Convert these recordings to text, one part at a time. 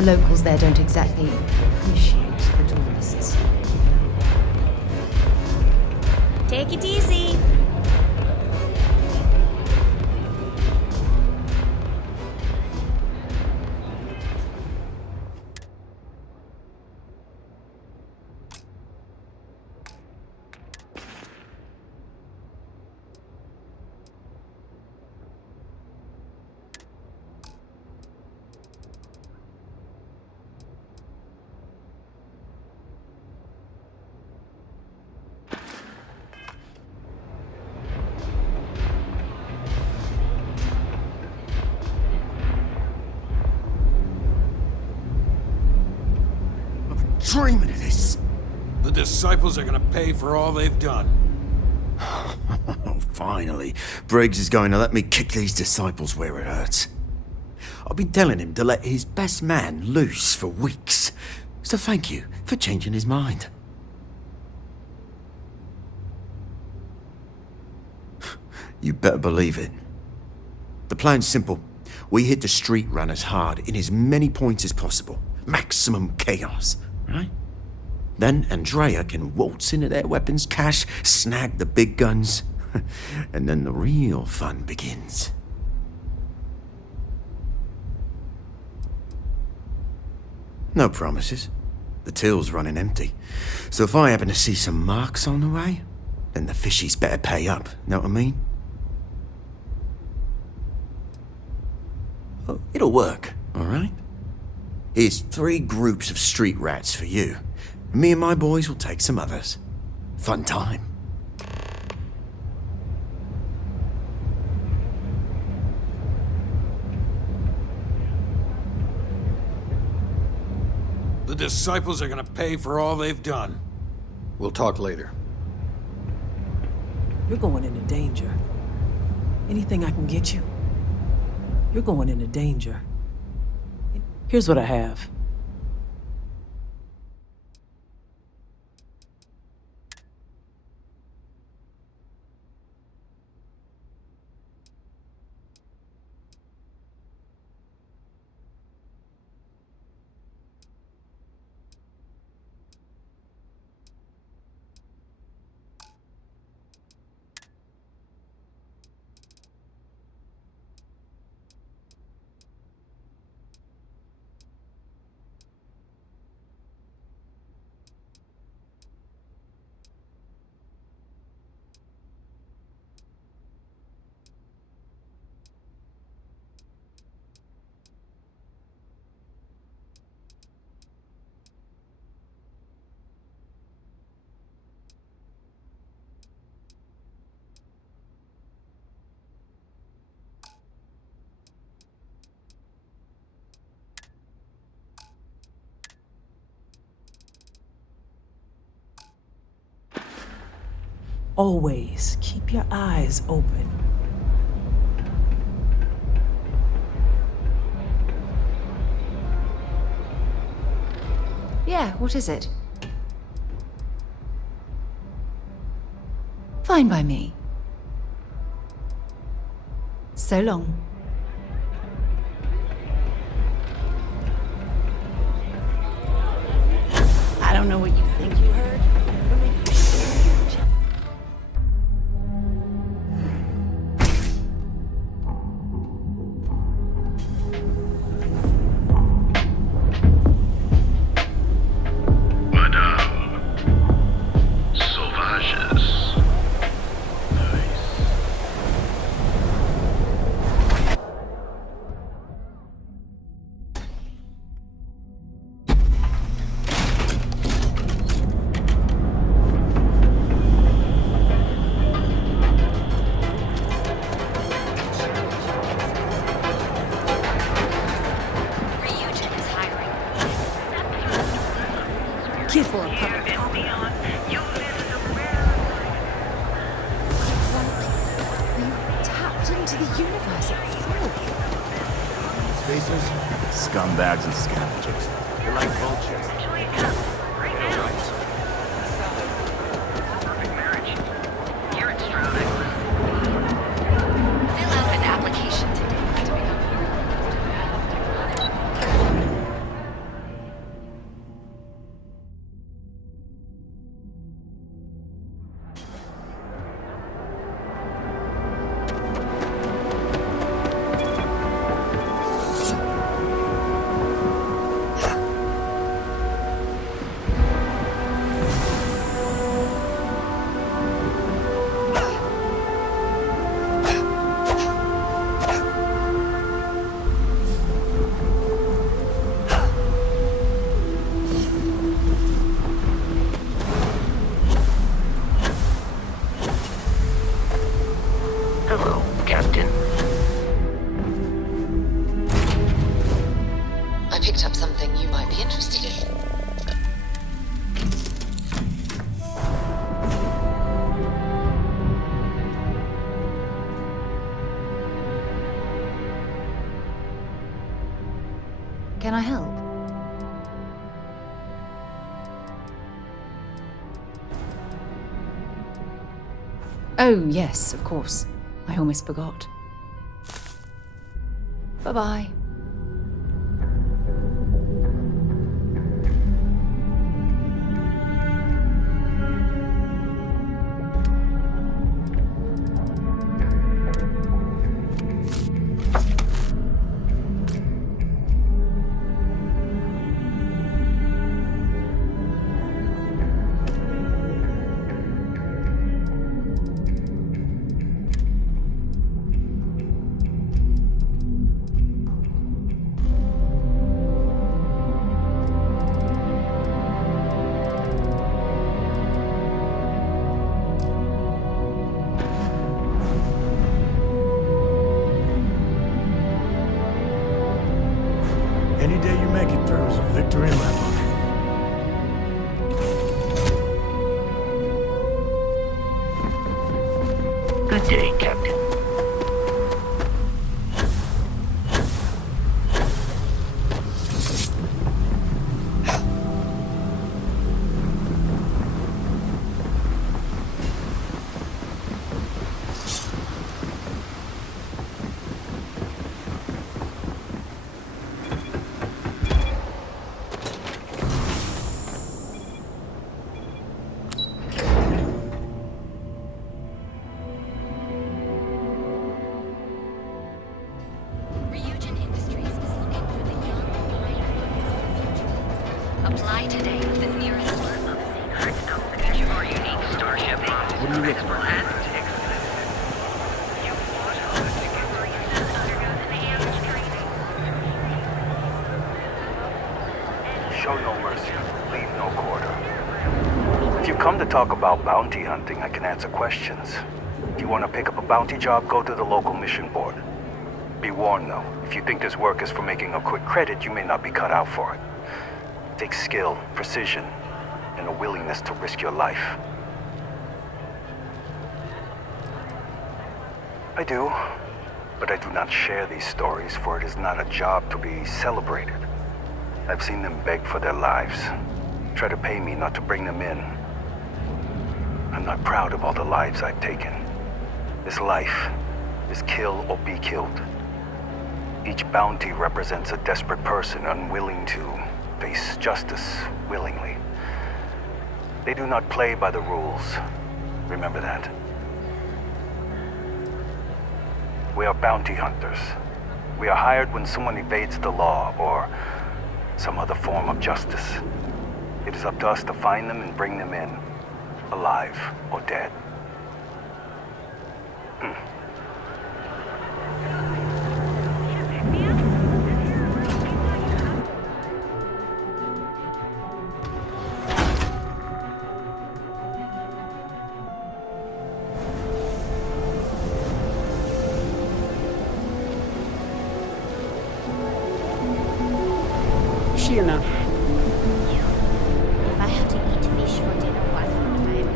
The locals there don't exactly appreciate the tourists. Take it easy. Dreaming of this. The disciples are gonna pay for all they've done. Oh, finally. Briggs is going to let me kick these disciples where it hurts. I've been telling him to let his best man loose for weeks. So thank you for changing his mind. You better believe it. The plan's simple. We hit the street runners hard in as many points as possible. Maximum chaos, right? Then Andrea can waltz into their weapons cache, snag the big guns, and then the real fun begins. No promises. The till's running empty. So if I happen to see some marks on the way, then the fishies better pay up, know what I mean? Oh, it'll work, alright? Here's 3 groups of street rats for you. Me and my boys will take some others. Fun time. The disciples are gonna pay for all they've done. We'll talk later. You're going into danger. Anything I can get you? You're going into danger. Here's what I have. Always keep your eyes open. Yeah, what is it? Fine by me. So long. I don't know what you think you heard. Kid for a puppy. It's like you tapped into the universe itself. Faces, scumbags and scavengers. They're like vultures. Fill out an application today to become part of Can I help? Oh, yes, of course. I almost forgot. Bye-bye. Any day you make it through is a victory in my book. Good day, Captain. Apply today with the nearest your unique starship. What are you looking at? Show no mercy, leave no quarter. If you come to talk about bounty hunting, I can answer questions. If you want to pick up a bounty job, go to the local mission board. Be warned though, if you think this work is for making a quick credit, you may not be cut out for it. It takes skill, precision, and a willingness to risk your life. I do, but I do not share these stories, for it is not a job to be celebrated. I've seen them beg for their lives, try to pay me not to bring them in. I'm not proud of all the lives I've taken. This life is kill or be killed. Each bounty represents a desperate person unwilling to face justice willingly. They do not play by the rules. Remember that. We are bounty hunters. We are hired when someone evades the law or some other form of justice. It is up to us to find them and bring them in, alive or dead. Sheena. If I have to eat fish for dinner one more time.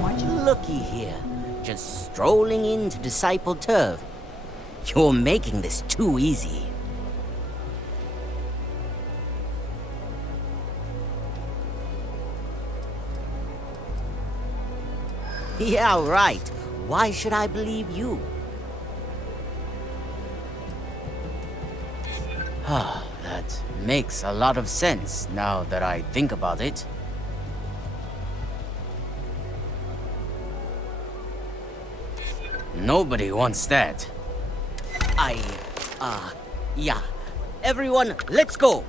Much looky here. Just strolling into Disciple Turf. You're making this too easy. Yeah, right. Why should I believe you? That makes a lot of sense now that I think about it. Nobody wants that. Yeah. Everyone, let's go!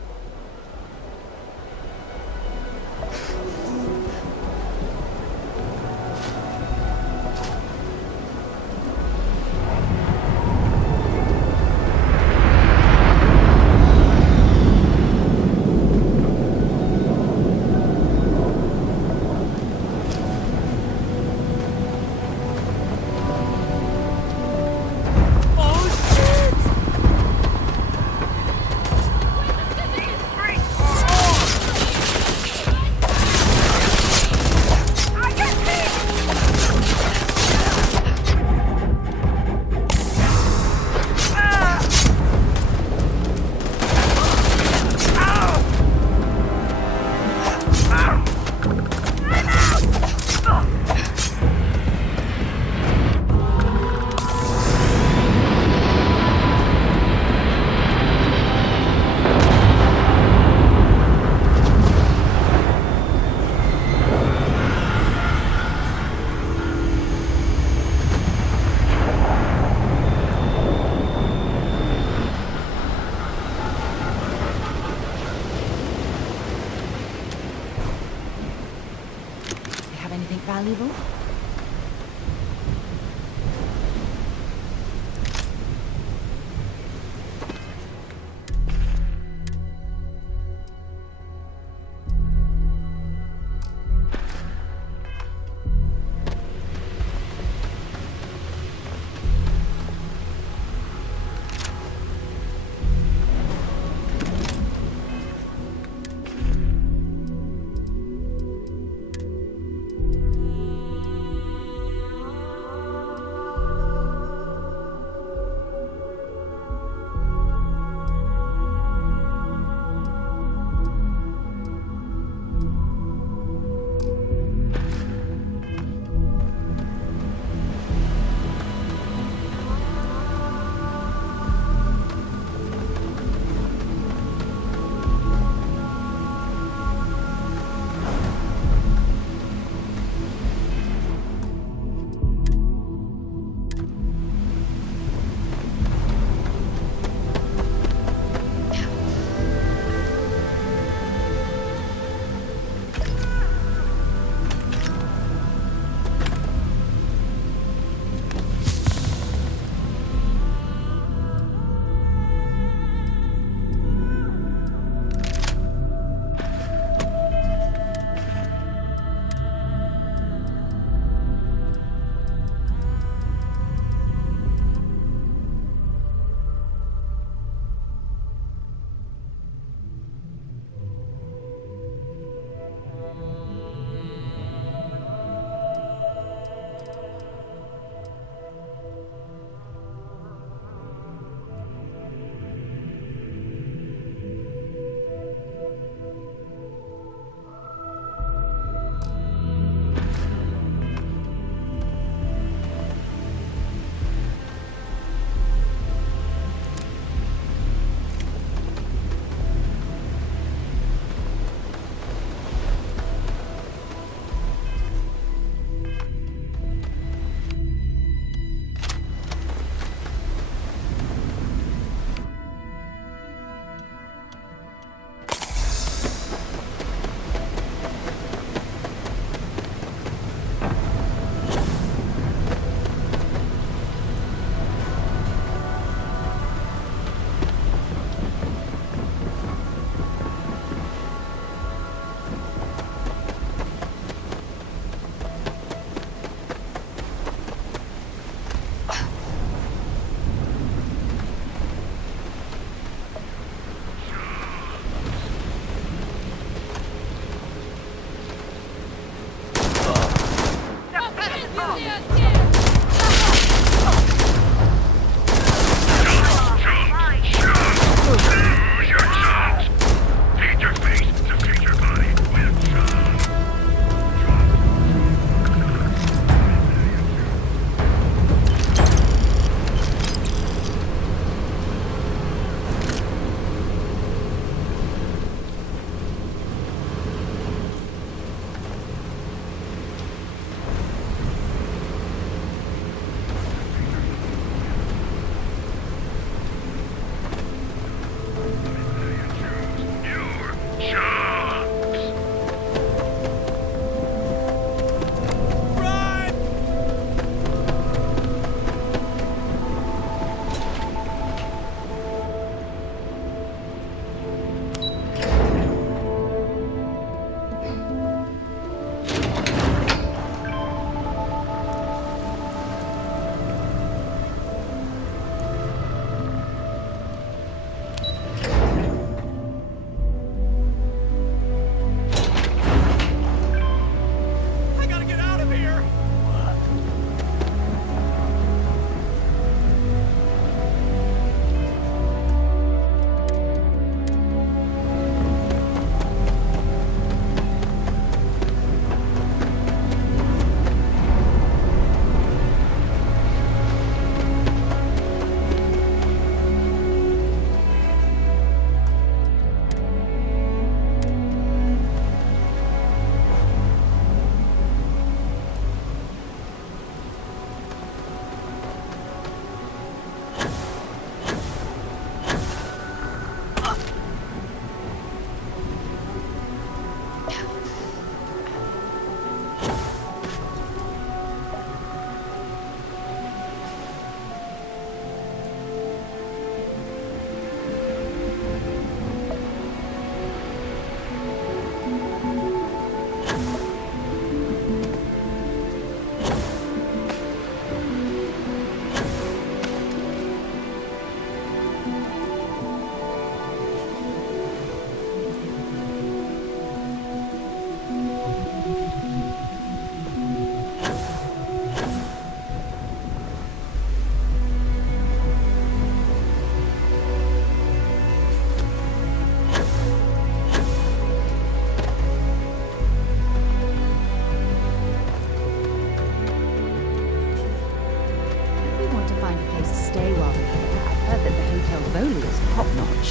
place to stay while we're here. I've heard that the Hotel Voli is top-notch.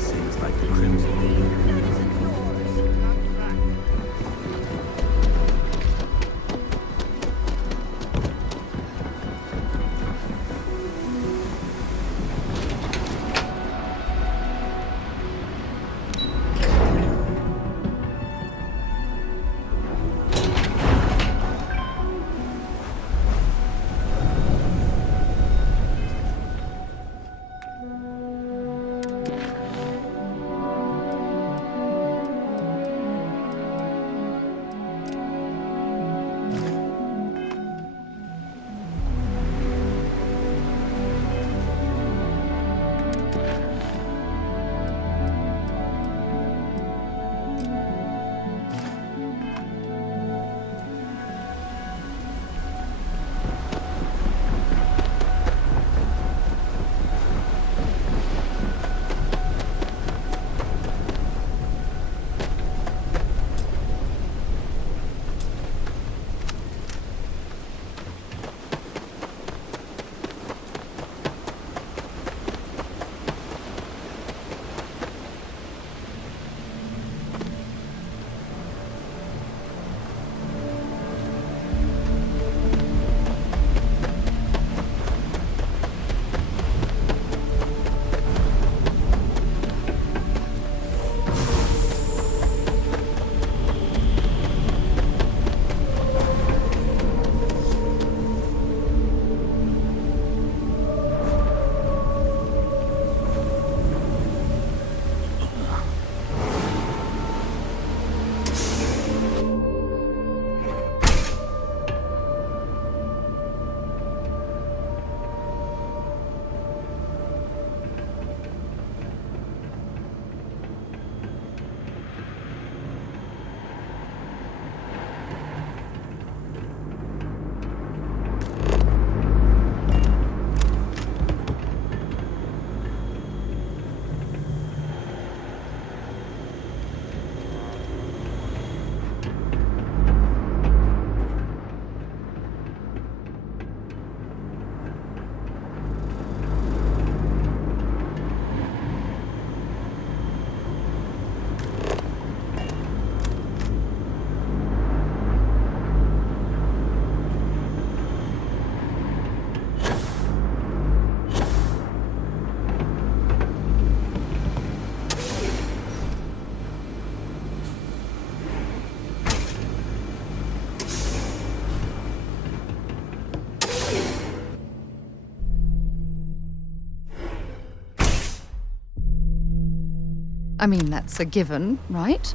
Seems like the Crimson. I mean, that's a given, right?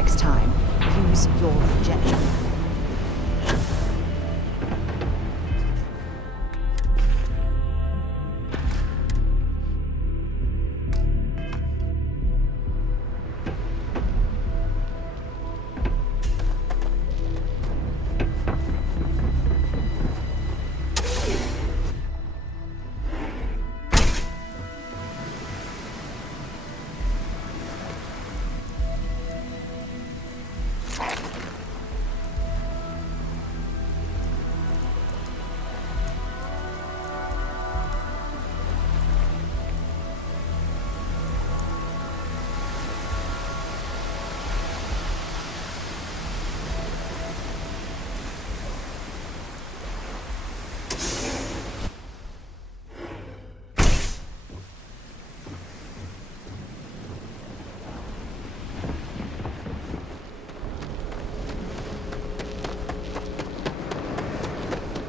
Next time, use your projection.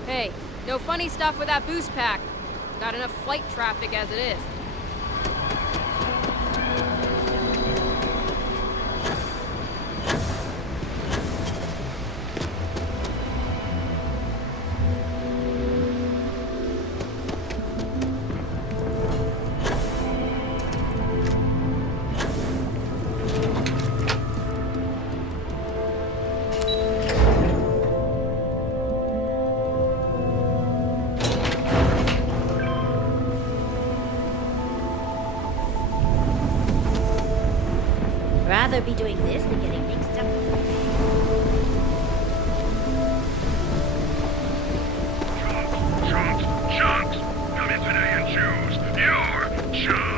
Hey, no funny stuff with that boost pack. Got enough flight traffic as it is. Rather be doing this than getting mixed up. Chunks! Come in today and choose your chunk!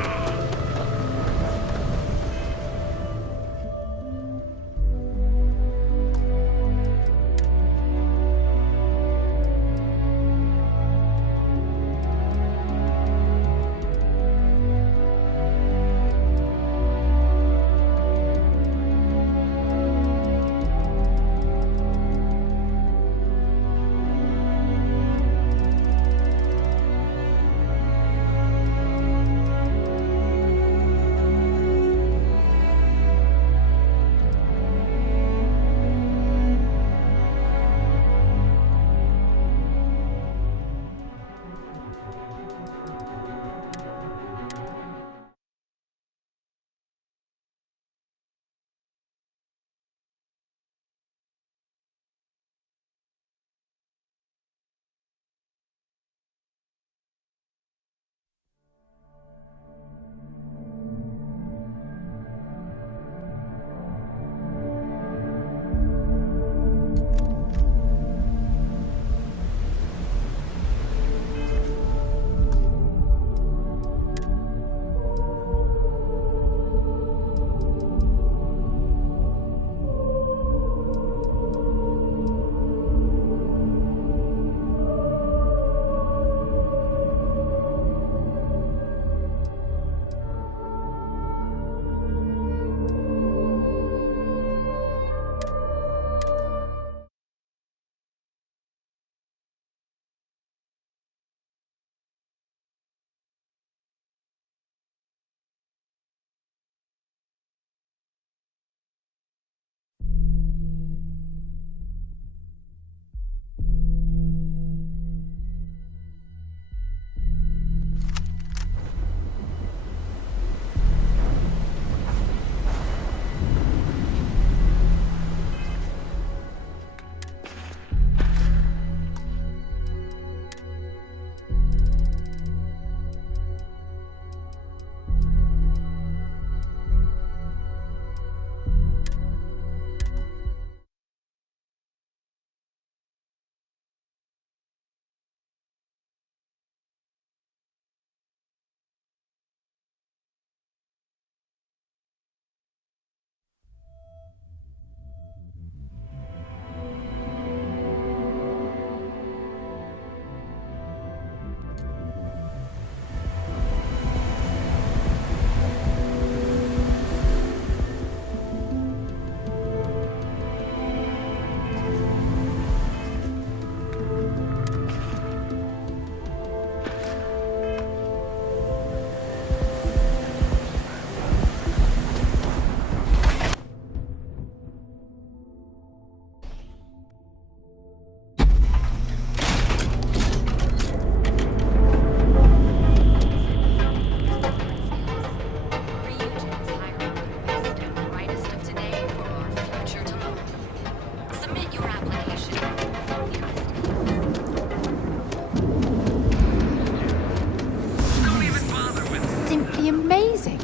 simply amazing.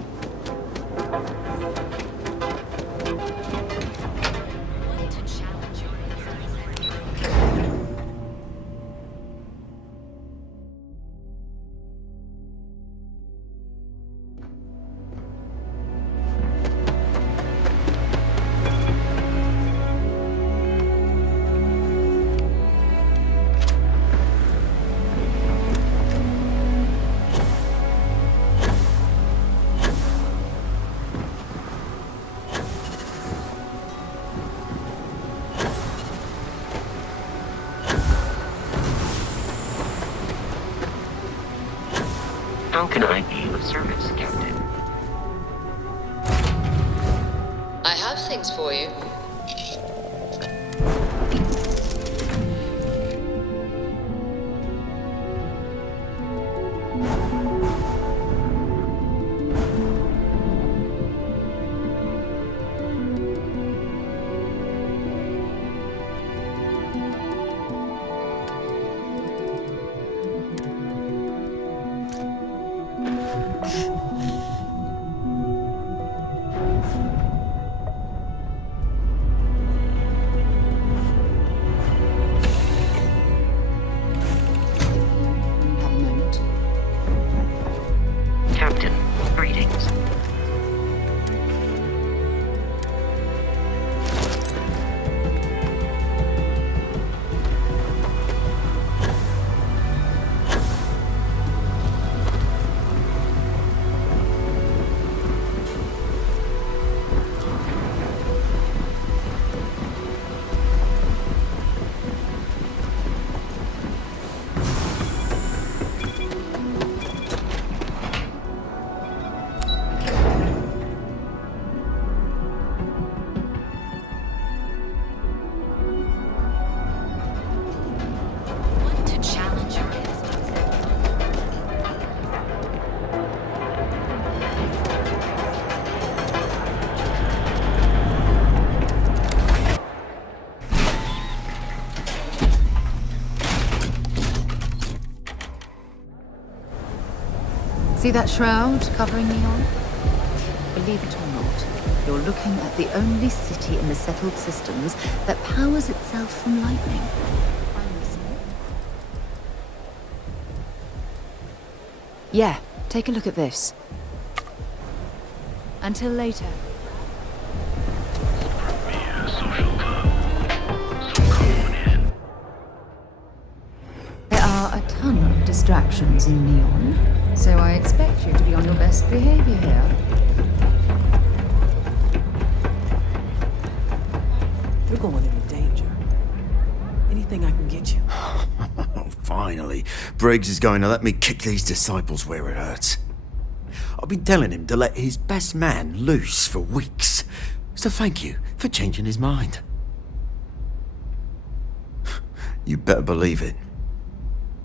How can I be of service, Captain? I have things for you. Captain, greetings. Want to challenge your instincts? See that shroud covering Neon? Believe it or not, you're looking at the only city in the settled systems that powers itself from lightning. I'm listening. Yeah, take a look at this. Until later. There are a ton of distractions in Neon, so I expect you to be on your best behavior here. You're going into danger. Anything I can get you? Finally, Briggs is going to let me kick these disciples where it hurts. I've been telling him to let his best man loose for weeks, so thank you for changing his mind. You better believe it.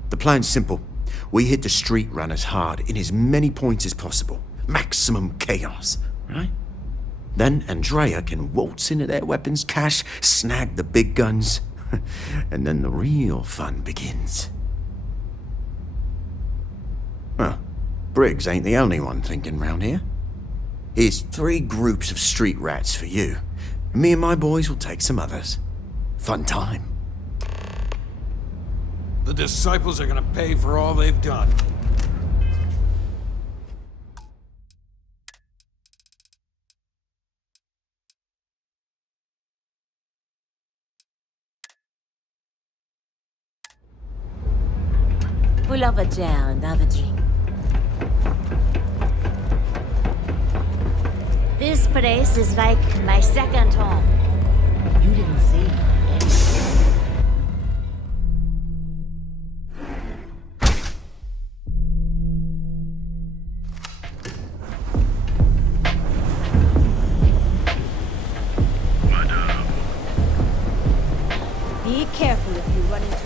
The plan's simple. We hit the street runners hard in as many points as possible. Maximum chaos, right? Then Andrea can waltz into their weapons cache, snag the big guns, and then the real fun begins. Well, Briggs ain't the only one thinking round here. Here's 3 groups of street rats for you. Me and my boys will take some others. Fun time. The disciples are gonna pay for all they've done. Pull up a chair and have a drink. This place is like my second home. You didn't see anything. Be careful if you run into those.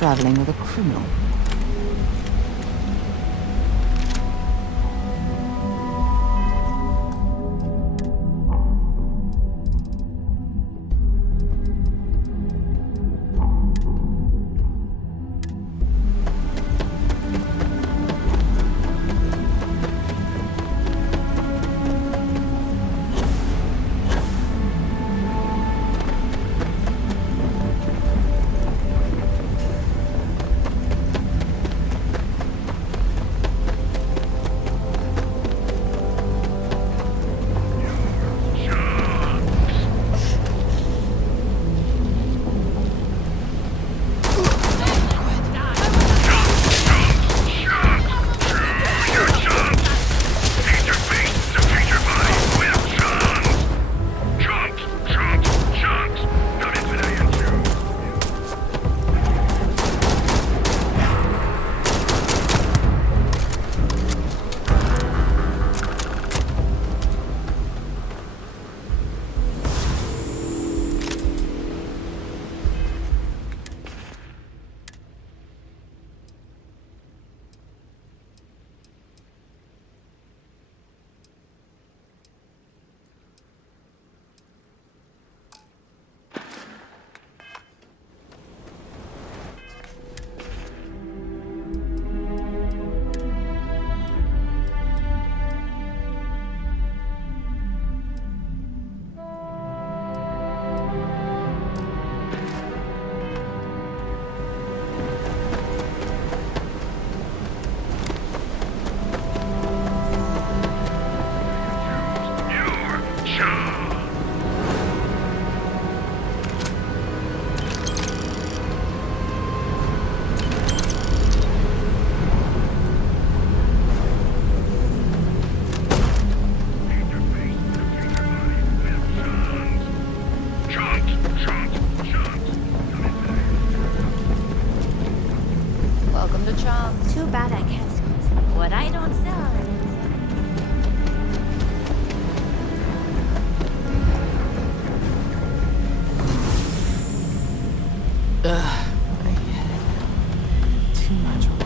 traveling with a criminal. Welcome to Chomp. Too bad I can't squeeze what I don't sell. Too much work.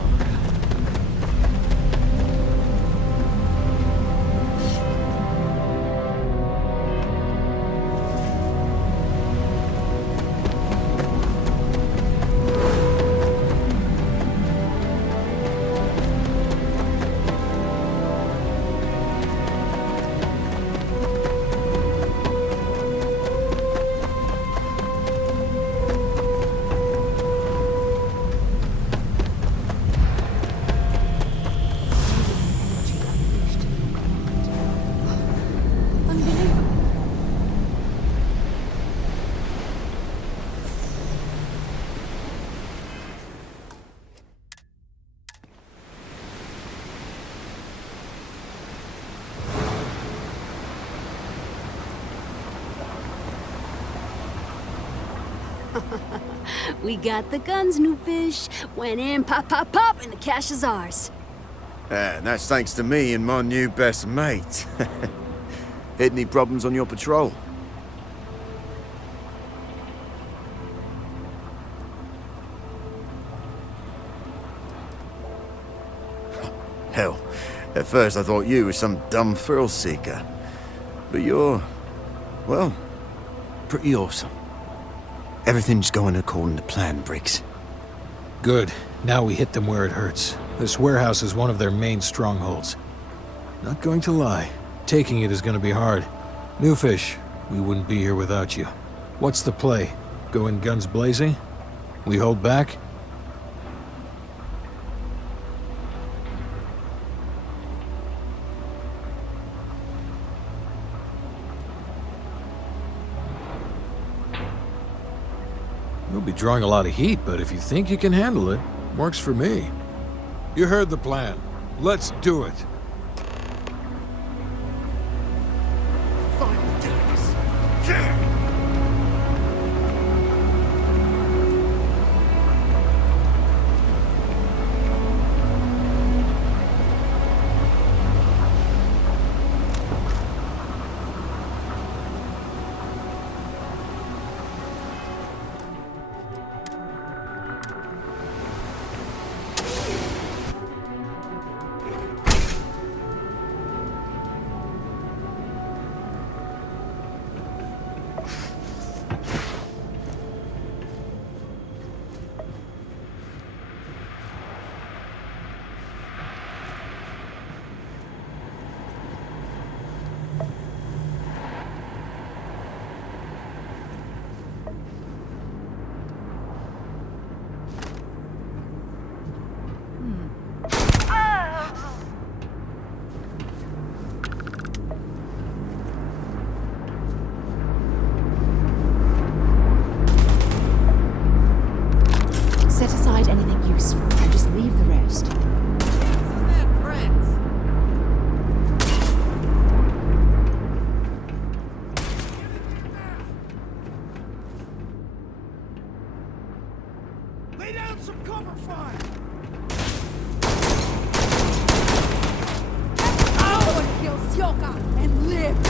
We got the guns, new fish. Went in, pop, pop, pop, and the cash is ours. And that's thanks to me and my new best mate. Had any problems on your patrol? Hell, at first I thought you were some dumb thrill seeker. But you're, well, pretty awesome. Everything's going according to plan, Briggs. Good. Now we hit them where it hurts. This warehouse is one of their main strongholds. Not going to lie, taking it is going to be hard. New fish, we wouldn't be here without you. What's the play? Go in guns blazing? We hold back? You'll be drawing a lot of heat, but if you think you can handle it, works for me. You heard the plan. Let's do it. useful, and just leave the rest. Lay down some cover fire! I would kill Sioka and live!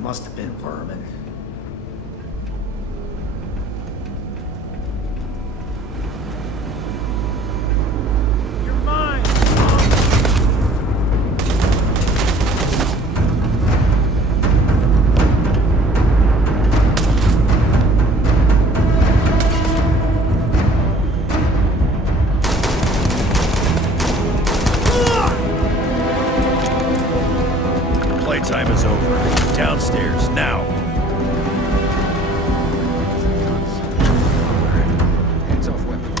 Must have been vermin. You're mine! Playtime is over. Downstairs, now. Hands off weapons.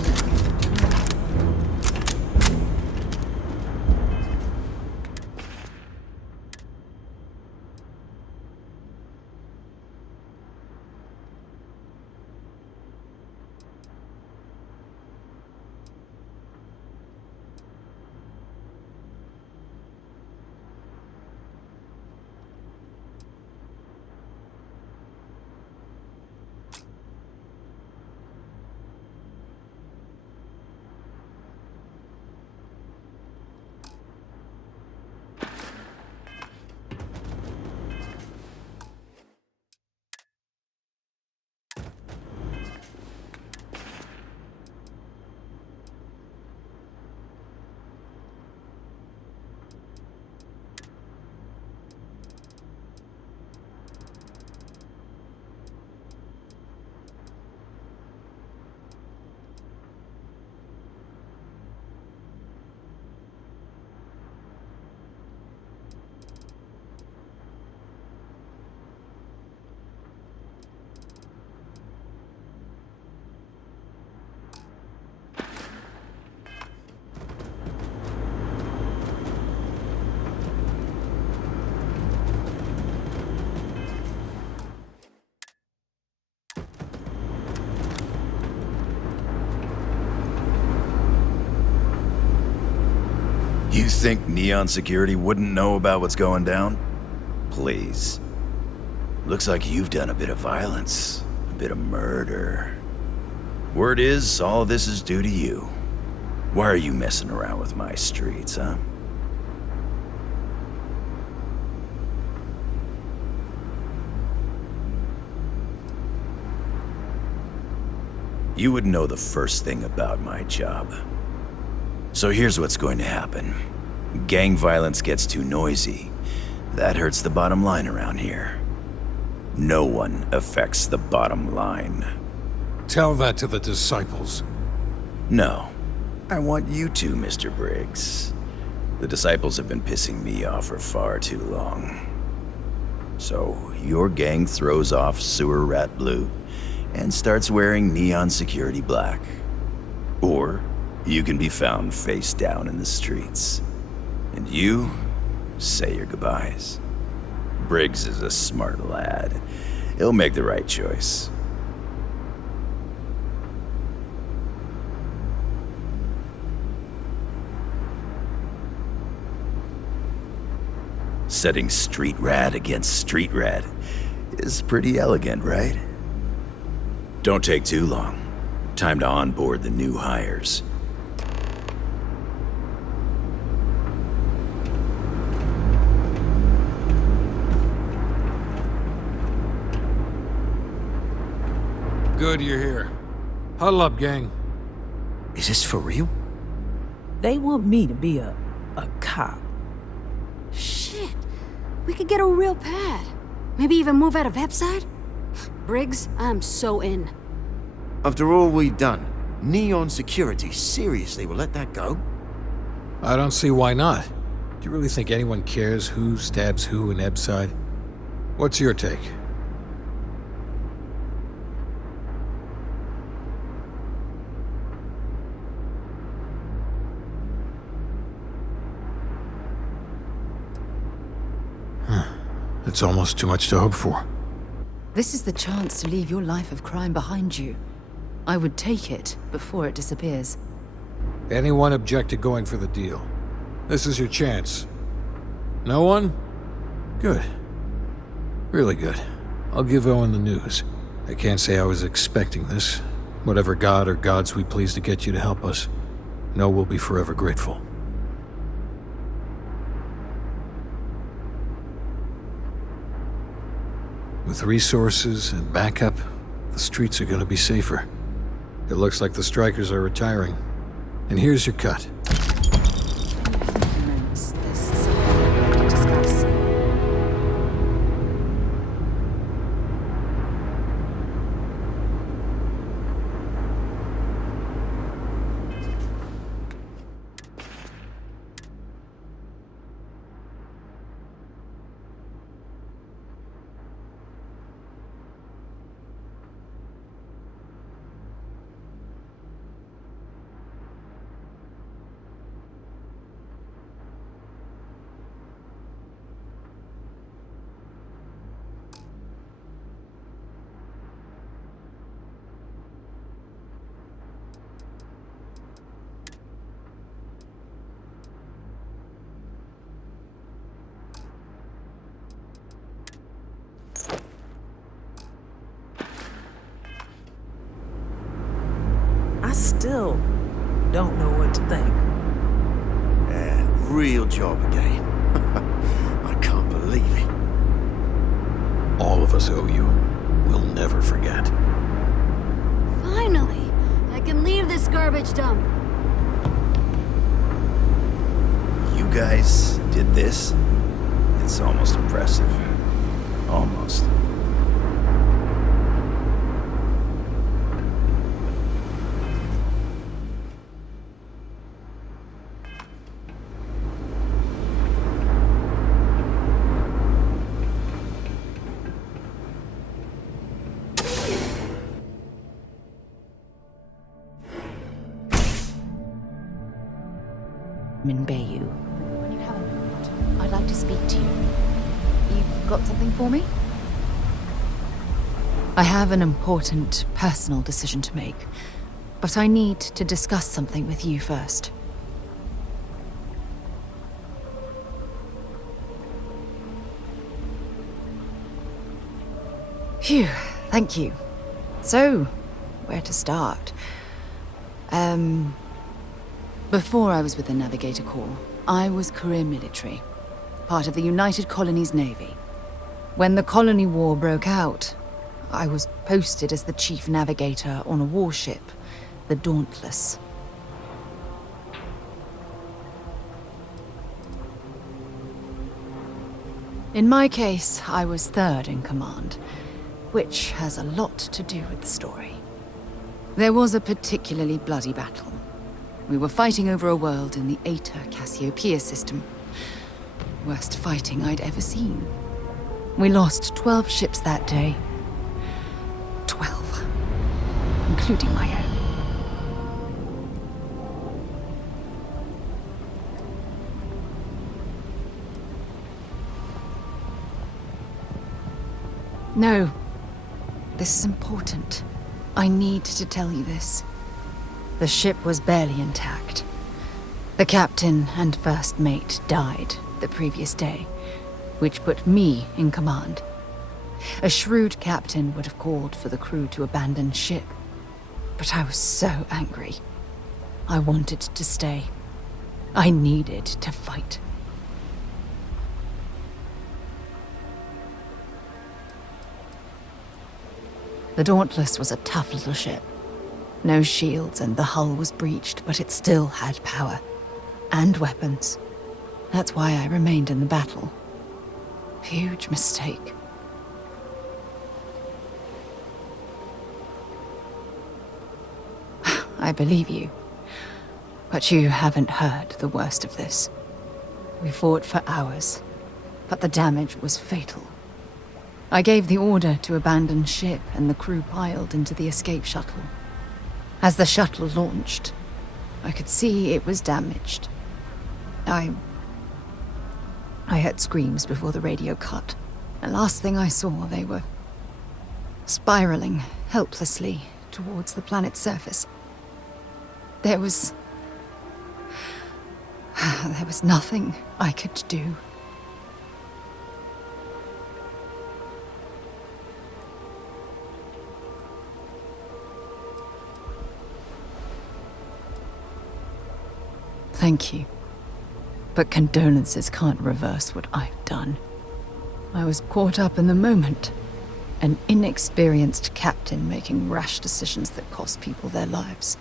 You think Neon Security wouldn't know about what's going down? Please. Looks like you've done a bit of violence, a bit of murder. Word is, all of this is due to you. Why are you messing around with my streets, huh? You would know the first thing about my job. So here's what's going to happen. Gang violence gets too noisy. That hurts the bottom line around here. No one affects the bottom line. Tell that to the disciples. No. I want you to, Mr. Briggs. The disciples have been pissing me off for far too long. So, your gang throws off Sewer Rat Blue and starts wearing Neon Security Black. Or you can be found face down in the streets. And you say your goodbyes. Briggs is a smart lad. He'll make the right choice. Setting street rat against street rat is pretty elegant, right? Don't take too long. Time to onboard the new hires. Good you're here. Huddle up, gang. Is this for real? They want me to be a cop. Shit. We could get a real pad. Maybe even move out of Epside? Briggs, I'm so in. After all we've done, Neon Security seriously will let that go? I don't see why not. Do you really think anyone cares who stabs who in Epside? What's your take? It's almost too much to hope for. This is the chance to leave your life of crime behind you. I would take it before it disappears. Anyone object to going for the deal? This is your chance. No one? Good. Really good. I'll give Owen the news. I can't say I was expecting this. Whatever god or gods we please to get you to help us, know we'll be forever grateful. With resources and backup, the streets are gonna be safer. It looks like the strikers are retiring. And here's your cut. There's something I want to discuss. I still don't know what to think. Yeah, real job again. I can't believe it. All of us owe you. We'll never forget. Finally, I can leave this garbage dump. You guys did this? It's almost impressive. Almost. In Bayou. When you have a moment, I'd like to speak to you. You've got something for me? I have an important personal decision to make, but I need to discuss something with you first. Phew, thank you. So, where to start? Before I was with the Navigator Corps, I was career military, part of the United Colonies Navy. When the Colony War broke out, I was posted as the chief navigator on a warship, the Dauntless. In my case, I was third in command, which has a lot to do with the story. There was a particularly bloody battle. We were fighting over a world in the Eta Cassiopeia system. Worst fighting I'd ever seen. We lost 12 ships that day. 12. Including my own. No. This is important. I need to tell you this. The ship was barely intact. The captain and first mate died the previous day. which put me in command. A shrewd captain would have called for the crew to abandon ship, but I was so angry. I wanted to stay. I needed to fight. The Dauntless was a tough little ship. No shields and the hull was breached, but it still had power. And weapons. That's why I remained in the battle. Huge mistake. I believe you. But you haven't heard the worst of this. We fought for hours, but the damage was fatal. I gave the order to abandon ship and the crew piled into the escape shuttle. As the shuttle launched, I could see it was damaged. I heard screams before the radio cut. And last thing I saw, they were spiraling helplessly towards the planet's surface. There was nothing I could do. Thank you. But condolences can't reverse what I've done. I was caught up in the moment. An inexperienced captain making rash decisions that cost people their lives.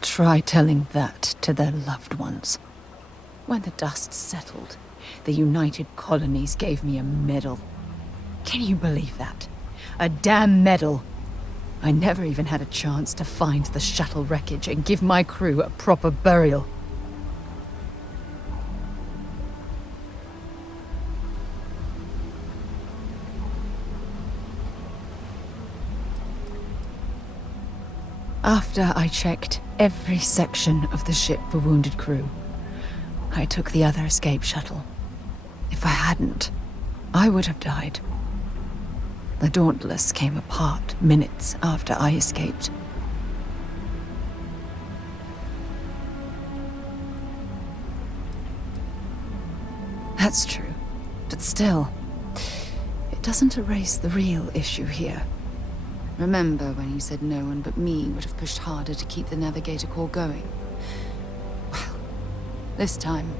Try telling that to their loved ones. When the dust settled, the United Colonies gave me a medal. Can you believe that? A damn medal. I never even had a chance to find the shuttle wreckage and give my crew a proper burial. After I checked every section of the ship for wounded crew, I took the other escape shuttle. If I hadn't, I would have died. The Dauntless came apart minutes after I escaped. That's true, but still, it doesn't erase the real issue here. Remember when you said no one but me would have pushed harder to keep the Navigator Corps going? Well, this time,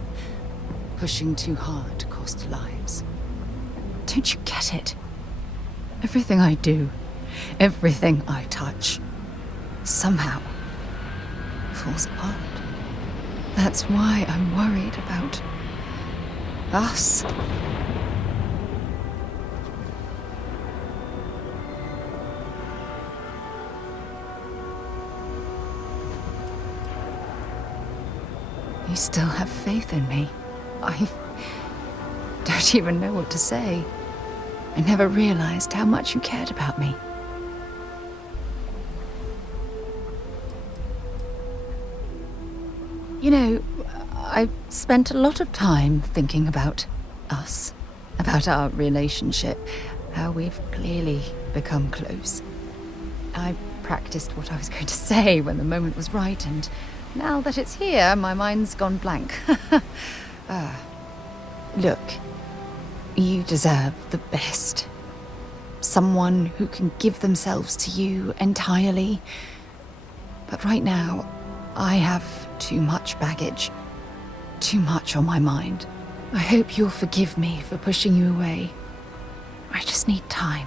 pushing too hard cost lives. Don't you get it? Everything I do, everything I touch, somehow falls apart. That's why I'm worried about us. You still have faith in me. I don't even know what to say. I never realized how much you cared about me. You know, I've spent a lot of time thinking about us, about our relationship, how we've clearly become close. I practiced what I was going to say when the moment was right, and now that it's here, my mind's gone blank. Look. You deserve the best. Someone who can give themselves to you entirely. But right now, I have too much baggage. Too much on my mind. I hope you'll forgive me for pushing you away. I just need time.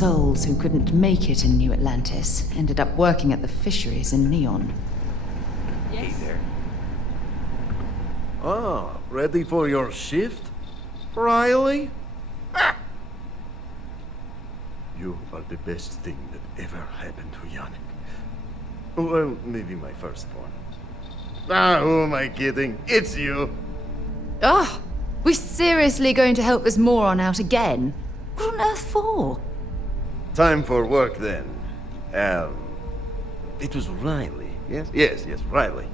souls who couldn't make it in New Atlantis ended up working at the fisheries in Neon. Hey there. Ah, ready for your shift? Riley? Ah! You are the best thing that ever happened to Yannick. Well, maybe my first one. Ah, who am I kidding? It's you! Oh, we're seriously going to help this moron out again? What on earth for? Time for work then. It was Riley, yes? Yes, Riley.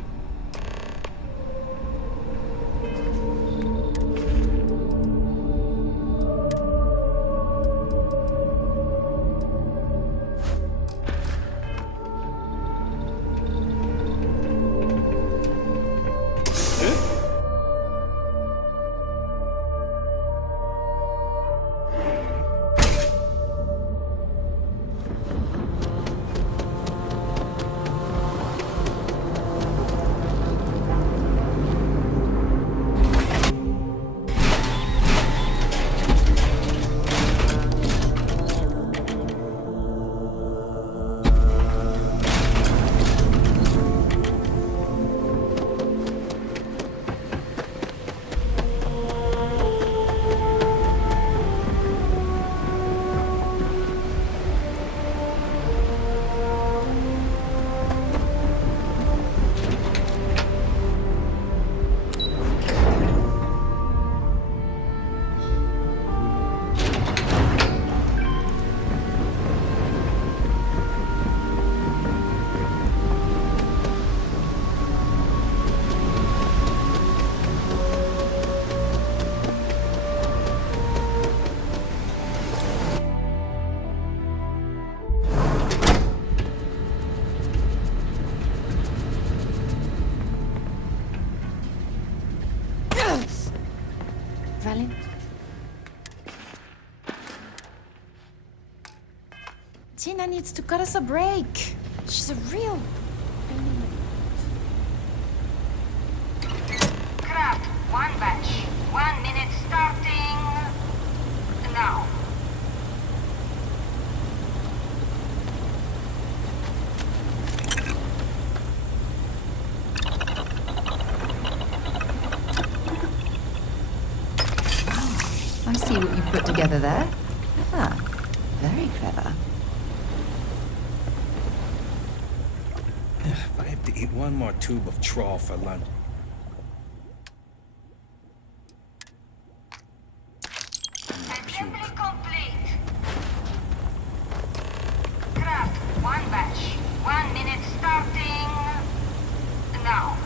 Valin? Tina needs to cut us a break. She's a real... Craft, one batch. 1 minute starting... now. I see what you've put together there. Clever. Very clever. If I have to eat one more tube of trawl for lunch. Assembly complete. Craft, one batch. 1 minute starting... now.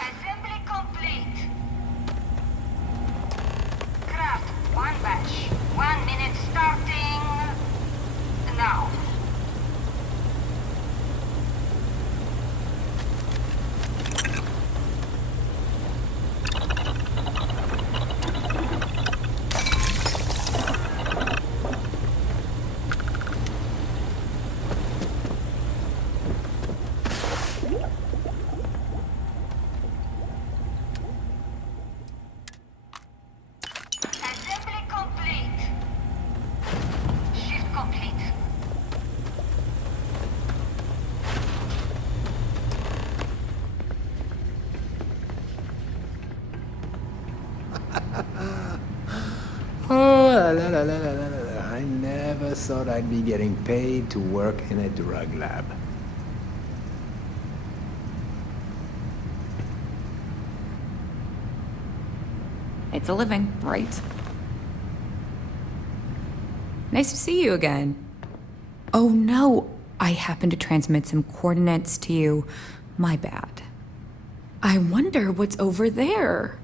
Assembly complete. Craft, one batch. 1 minute starting... now. Assembly complete. Shift complete. Oh, la la la la la la la. I never thought I'd be getting paid to work in a drug lab. It's a living, right? Nice to see you again. Oh no, I happened to transmit some coordinates to you. My bad. I wonder what's over there.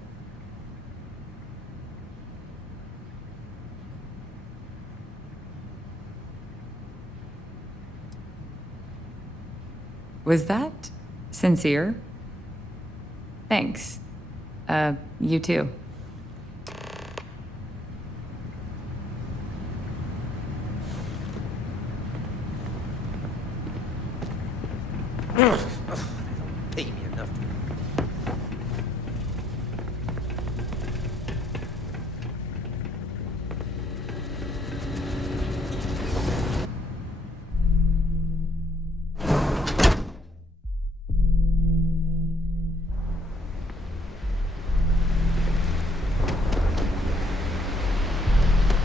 Was that sincere? Thanks. You too. Pay me enough.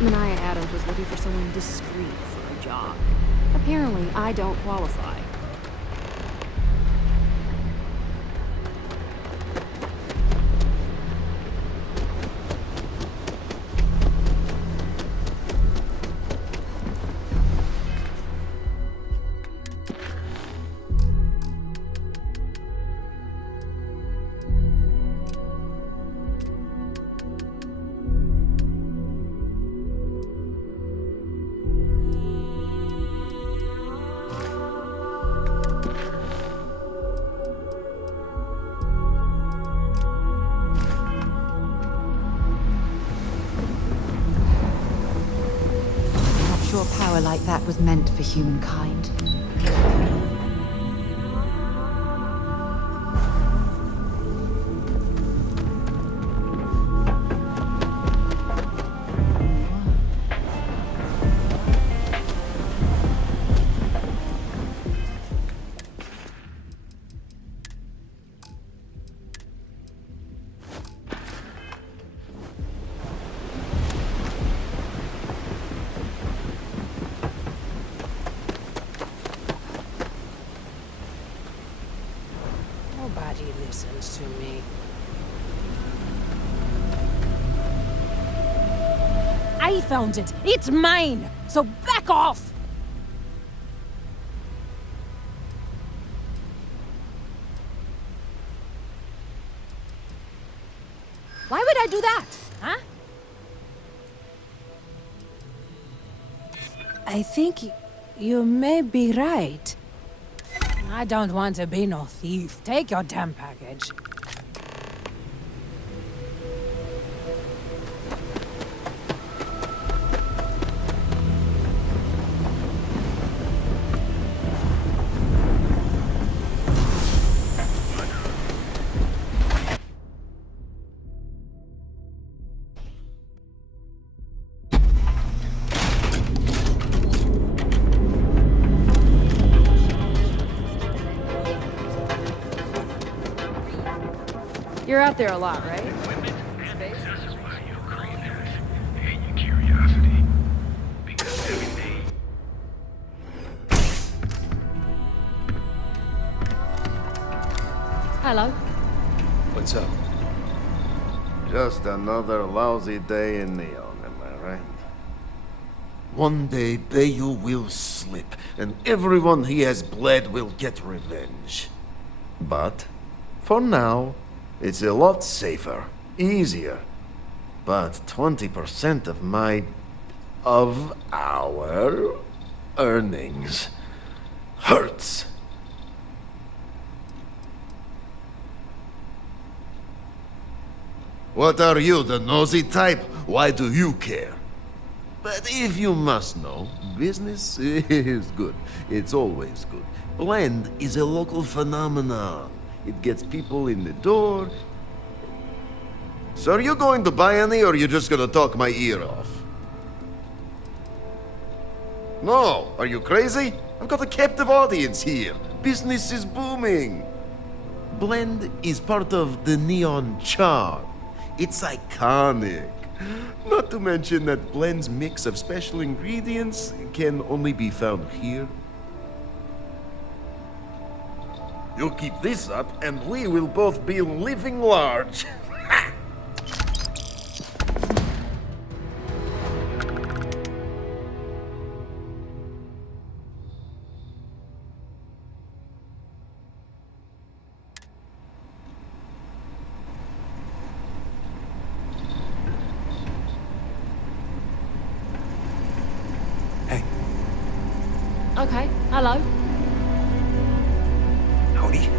Mania Adams was looking for someone discreet for a job. Apparently, I don't qualify. Sure power like that was meant for humankind. Nobody listens to me. I found it. It's mine. So back off. Why would I do that? Huh? I think you may be right. I don't want to be no thief. Take your damn package. You're out there a lot, right? Hello. What's up? Just another lousy day in Neon, am I right? One day, Bayou will slip, and everyone he has bled will get revenge. But, for now, it's a lot safer, easier. But 20% of our earnings hurts. What are you, the nosy type? Why do you care? But if you must know, business is good. It's always good. Blend is a local phenomenon. It gets people in the door. So are you going to buy any, or are you just gonna talk my ear off? No, are you crazy? I've got a captive audience here. Business is booming. Blend is part of the Neon charm. It's iconic. Not to mention that Blend's mix of special ingredients can only be found here. You keep this up, and we will both be living large. Okay, hello. Howdy.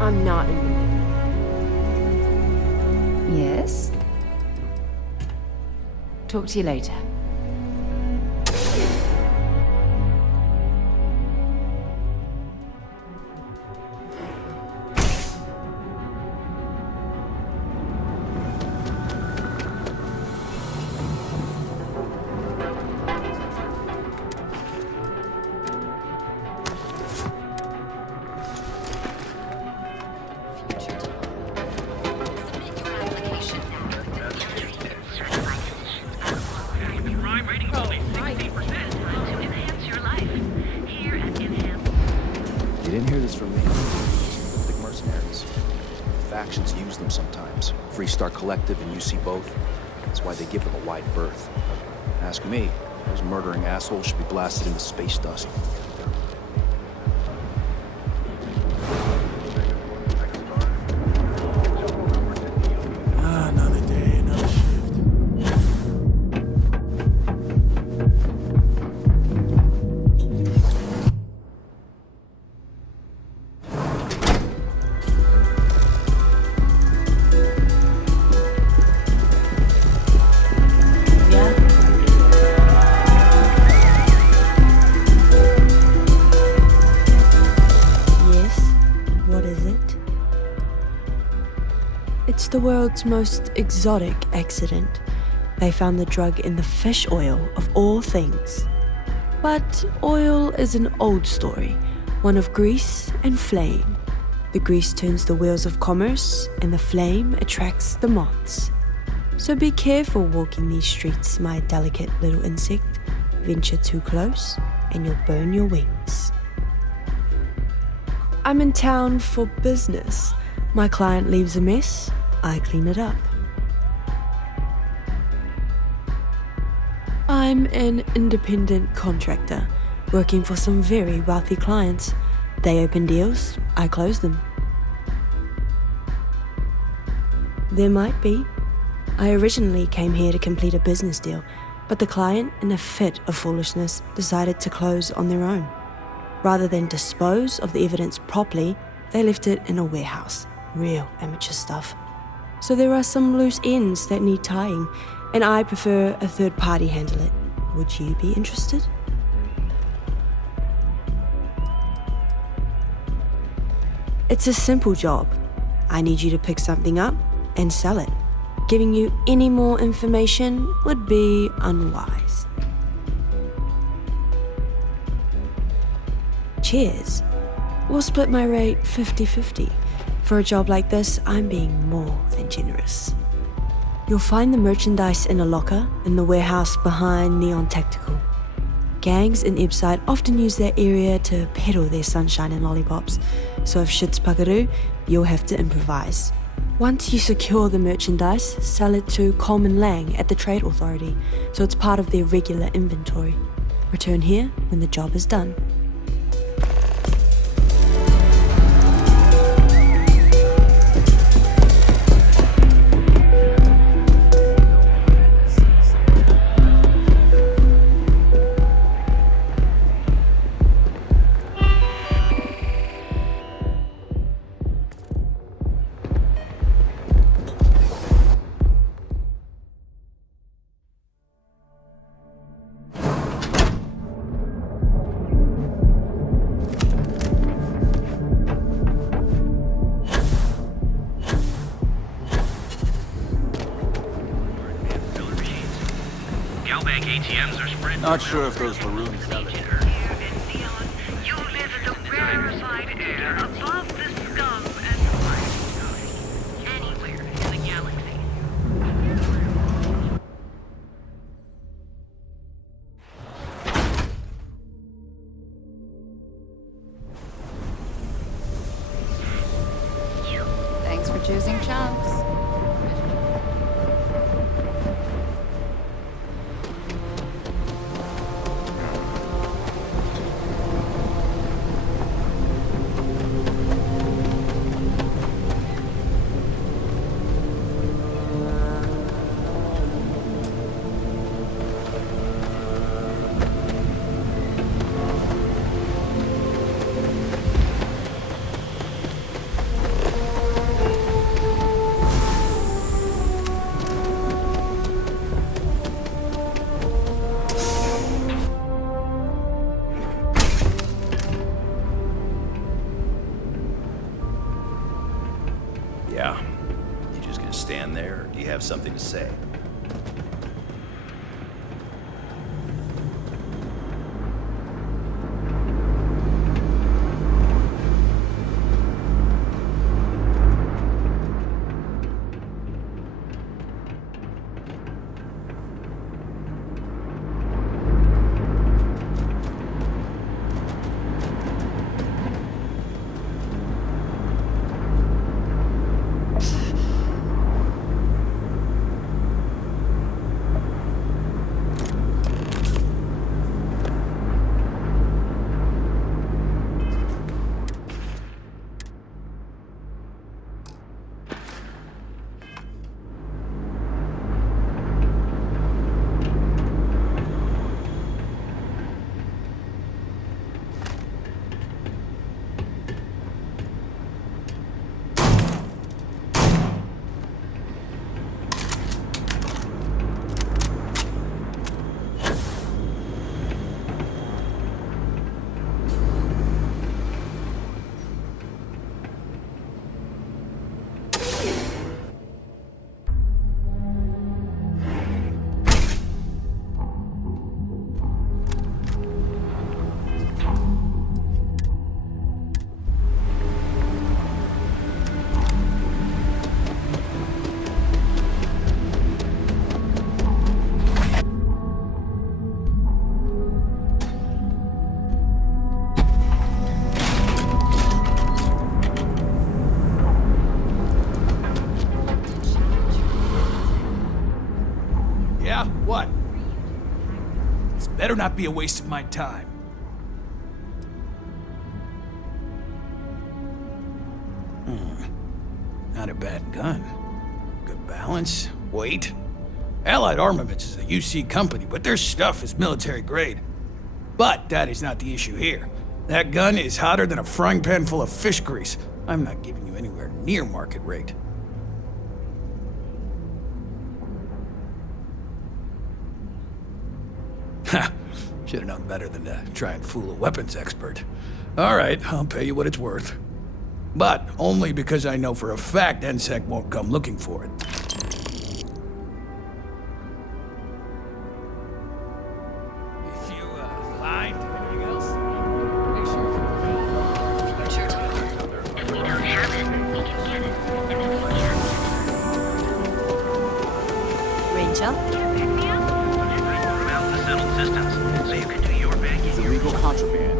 I'm not in the mood. Yes? Talk to you later. You didn't hear this from me. Like mercenaries. Factions use them sometimes. Freestar Collective and UC both. That's why they give them a wide berth. Ask me, those murdering assholes should be blasted into space dust. Another day, another shift. It's the world's most exotic accident. They found the drug in the fish oil of all things. But oil is an old story, one of grease and flame. The grease turns the wheels of commerce, and the flame attracts the moths. So be careful walking these streets, my delicate little insect. Venture too close, and you'll burn your wings. I'm in town for business. My client leaves a mess, I clean it up. I'm an independent contractor, working for some very wealthy clients. They open deals, I close them. There might be. I originally came here to complete a business deal, but the client, in a fit of foolishness, decided to close on their own. Rather than dispose of the evidence properly, they left it in a warehouse. Real amateur stuff. So there are some loose ends that need tying, and I prefer a third party handle it. Would you be interested? It's a simple job. I need you to pick something up and sell it. Giving you any more information would be unwise. Cheers. We'll split my rate 50-50. For a job like this, I'm being more than generous. You'll find the merchandise in a locker in the warehouse behind Neon Tactical. Gangs in Ebside often use that area to peddle their sunshine and lollipops, so if shit's puckaroo, you'll have to improvise. Once you secure the merchandise, sell it to Coleman Lang at the Trade Authority, so it's part of their regular inventory. Return here when the job is done. Not sure if those balloons have it. You live in the rarefied air above the scum and life. Anywhere in the galaxy. Thanks for choosing Chunks. something to say. Yeah? What? This better not be a waste of my time. Not a bad gun. Good balance, weight. Allied Armaments is a UC company, but their stuff is military grade. But that is not the issue here. That gun is hotter than a frying pan full of fish grease. I'm not giving you anywhere near market rate. Ha! Should have known better than to try and fool a weapons expert. All right, I'll pay you what it's worth. But only because I know for a fact NSEC won't come looking for it. If you find anything else, make sure If we don't have it, we can get it. And if we can't... Rachel? Throughout the settled systems, so you can do your banking. It's illegal contraband.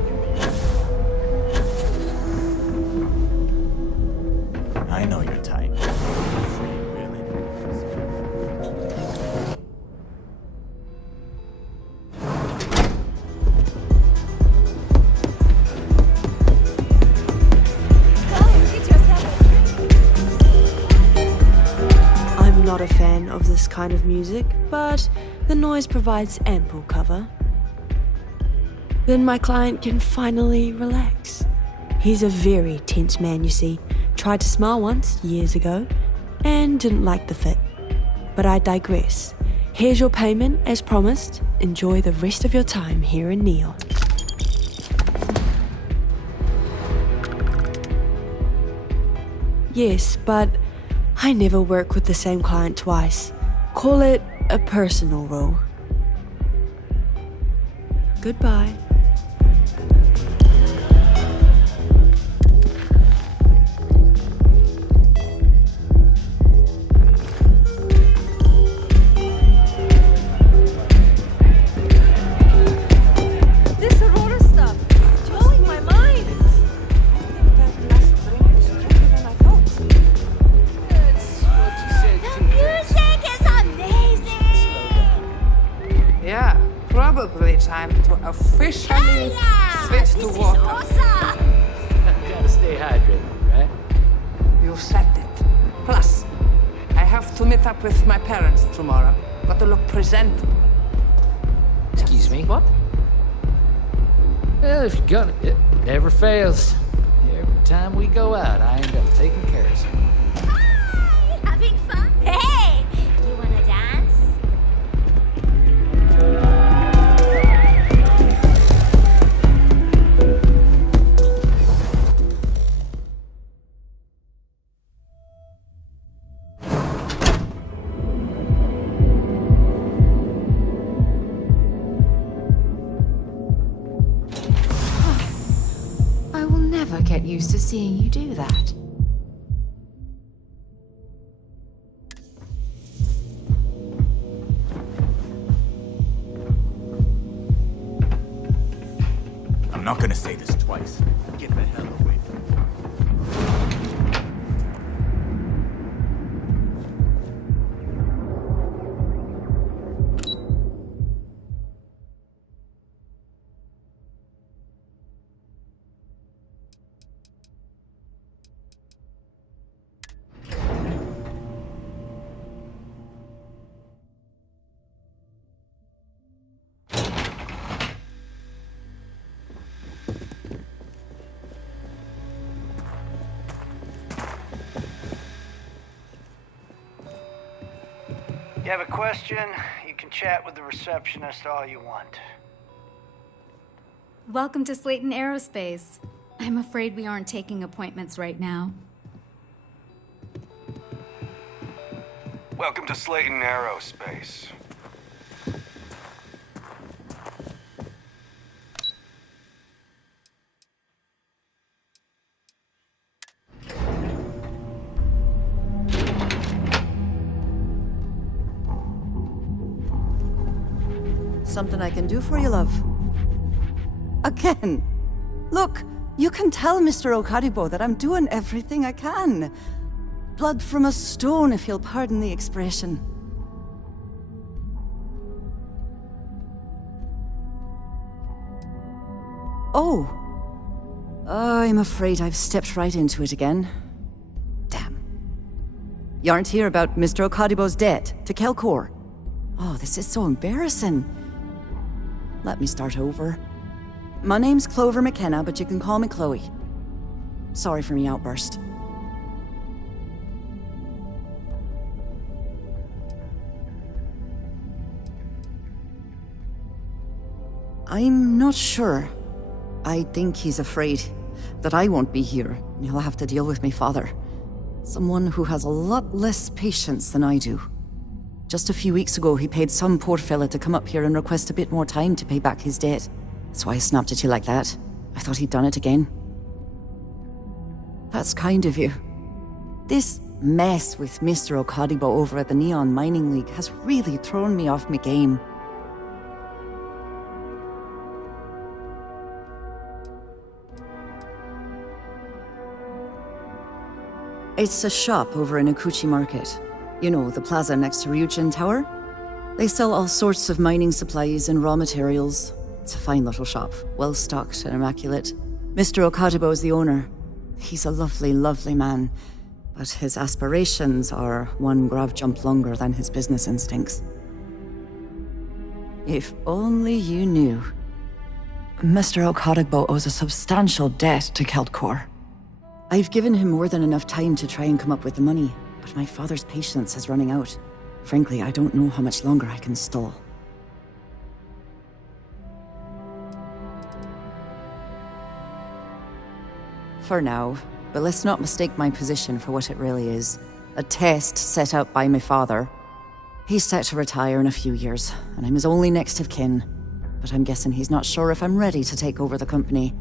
I know your type. I'm not a fan of this kind of music, but the noise provides ample cover. Then my client can finally relax. He's a very tense man, you see. Tried to smile once, years ago, and didn't like the fit. But I digress. Here's your payment, as promised. Enjoy the rest of your time here in Neon. Yes, but I never work with the same client twice. Call it a personal rule. Goodbye. This Aurora stuff is blowing my mind. The music is amazing! Yeah, probably time to officially switch to water. Awesome! Gotta stay hydrated, right? You said it. Plus, I have to meet up with my parents tomorrow. Got to look presentable. Excuse me? What? Well, if you're gonna, it never fails. Every time we go out, I end up taking care of something. Hi! Having fun? Hey! You wanna dance? used to seeing you do that. I'm not gonna say this twice. Get the hell away from me. You have a question? You can chat with the receptionist all you want. Welcome to Slayton Aerospace. I'm afraid we aren't taking appointments right now. Welcome to Slayton Aerospace. Something I can do for you, love? Again? Look, you can tell Mr. Okaribo that I'm doing everything I can. Blood from a stone, if you'll pardon the expression. Oh. I'm afraid I've stepped right into it again. Damn. You aren't here about Mr. Okaribo's debt to Kelkor. Oh, this is so embarrassing. Let me start over. My name's Clover McKenna, but you can call me Chloe. Sorry for me outburst. I'm not sure. I think he's afraid that I won't be here, and he'll have to deal with my father. Someone who has a lot less patience than I do. Just a few weeks ago, he paid some poor fella to come up here and request a bit more time to pay back his debt. That's why I snapped at you like that. I thought he'd done it again. That's kind of you. This mess with Mr. Okadibo over at the Neon Mining League has really thrown me off my game. It's a shop over in Akuchi Market. You know, the plaza next to Ryujin Tower? They sell all sorts of mining supplies and raw materials. It's a fine little shop, well stocked and immaculate. Mr. Okadibo is the owner. He's a lovely, lovely man, but his aspirations are one grav jump longer than his business instincts. If only you knew. Mr. Okadibo owes a substantial debt to Keltkor. I've given him more than enough time to try and come up with the money, but my father's patience is running out. Frankly, I don't know how much longer I can stall. For now, but let's not mistake my position for what it really is. A test set out by my father. He's set to retire in a few years, and I'm his only next of kin. But I'm guessing he's not sure if I'm ready to take over the company.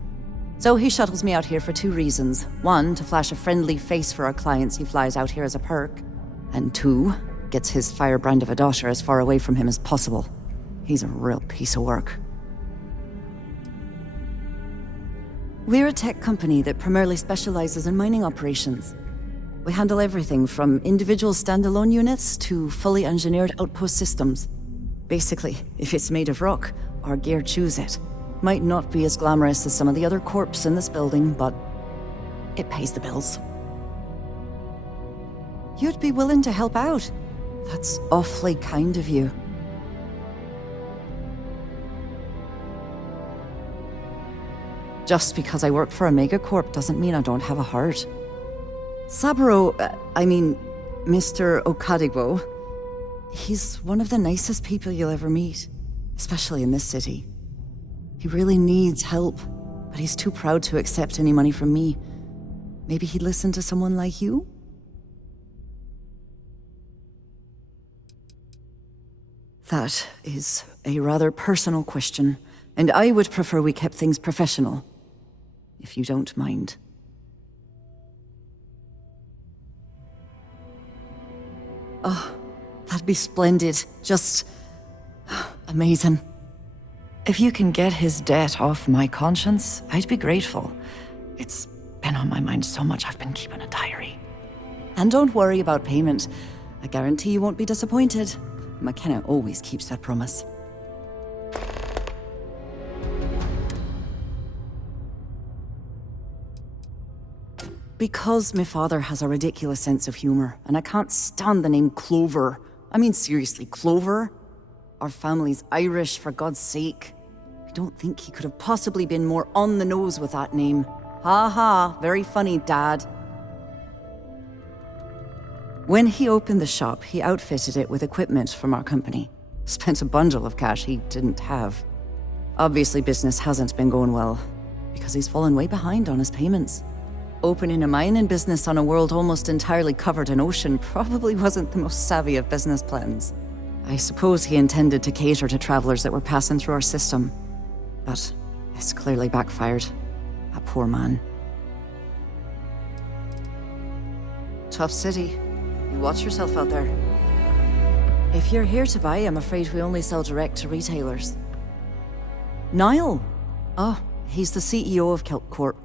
So he shuttles me out here for two reasons. One, to flash a friendly face for our clients he flies out here as a perk. And two, gets his firebrand of a daughter as far away from him as possible. He's a real piece of work. We're a tech company that primarily specializes in mining operations. We handle everything from individual standalone units to fully engineered outpost systems. Basically, if it's made of rock, our gear chews it. Might not be as glamorous as some of the other corps in this building, but it pays the bills. You'd be willing to help out. That's awfully kind of you. Just because I work for a megacorp doesn't mean I don't have a heart. Saburo, Mr. Okadibo, he's one of the nicest people you'll ever meet, especially in this city. He really needs help, but he's too proud to accept any money from me. Maybe he'd listen to someone like you? That is a rather personal question, and I would prefer we kept things professional, if you don't mind. be splendid. Just amazing. If you can get his debt off my conscience, I'd be grateful. It's been on my mind so much I've been keeping a diary. And don't worry about payment. I guarantee you won't be disappointed. McKenna always keeps that promise. Because my father has a ridiculous sense of humor, and I can't stand the name Clover. I mean, seriously, Clover? Our family's Irish, for God's sake. I don't think he could have possibly been more on the nose with that name. Ha ha, very funny, Dad. When he opened the shop, he outfitted it with equipment from our company. Spent a bundle of cash he didn't have. Obviously, business hasn't been going well, because he's fallen way behind on his payments. Opening a mining business on a world almost entirely covered in ocean probably wasn't the most savvy of business plans. I suppose he intended to cater to travelers that were passing through our system. But it's clearly backfired. A poor man. Tough city. You watch yourself out there. If you're here to buy, I'm afraid we only sell direct to retailers. Niall! Oh, he's the CEO of Kelp Corp.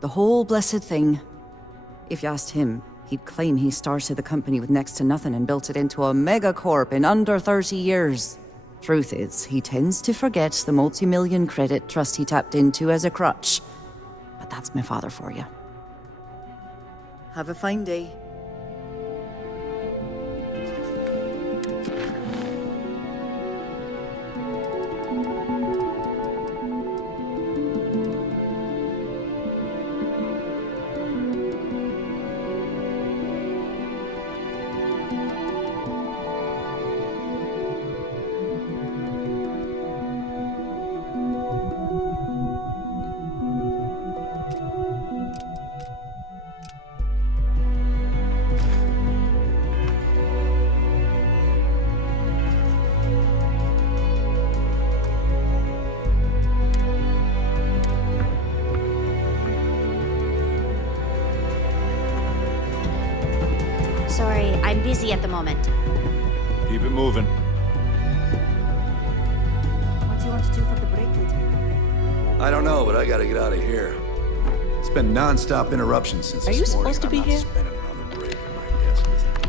The whole blessed thing. If you asked him, he'd claim he started the company with next to nothing and built it into a megacorp in under 30 years. Truth is, he tends to forget the multi-million credit trust he tapped into as a crutch. But that's my father for you. Have a fine day. Sorry, I'm busy at the moment. Keep it moving. What do you want to do for the break, Lieutenant? I don't know, but I gotta get out of here. It's been non-stop interruptions since Are this you morning. supposed to be I'm not here? spending another break at my desk listening to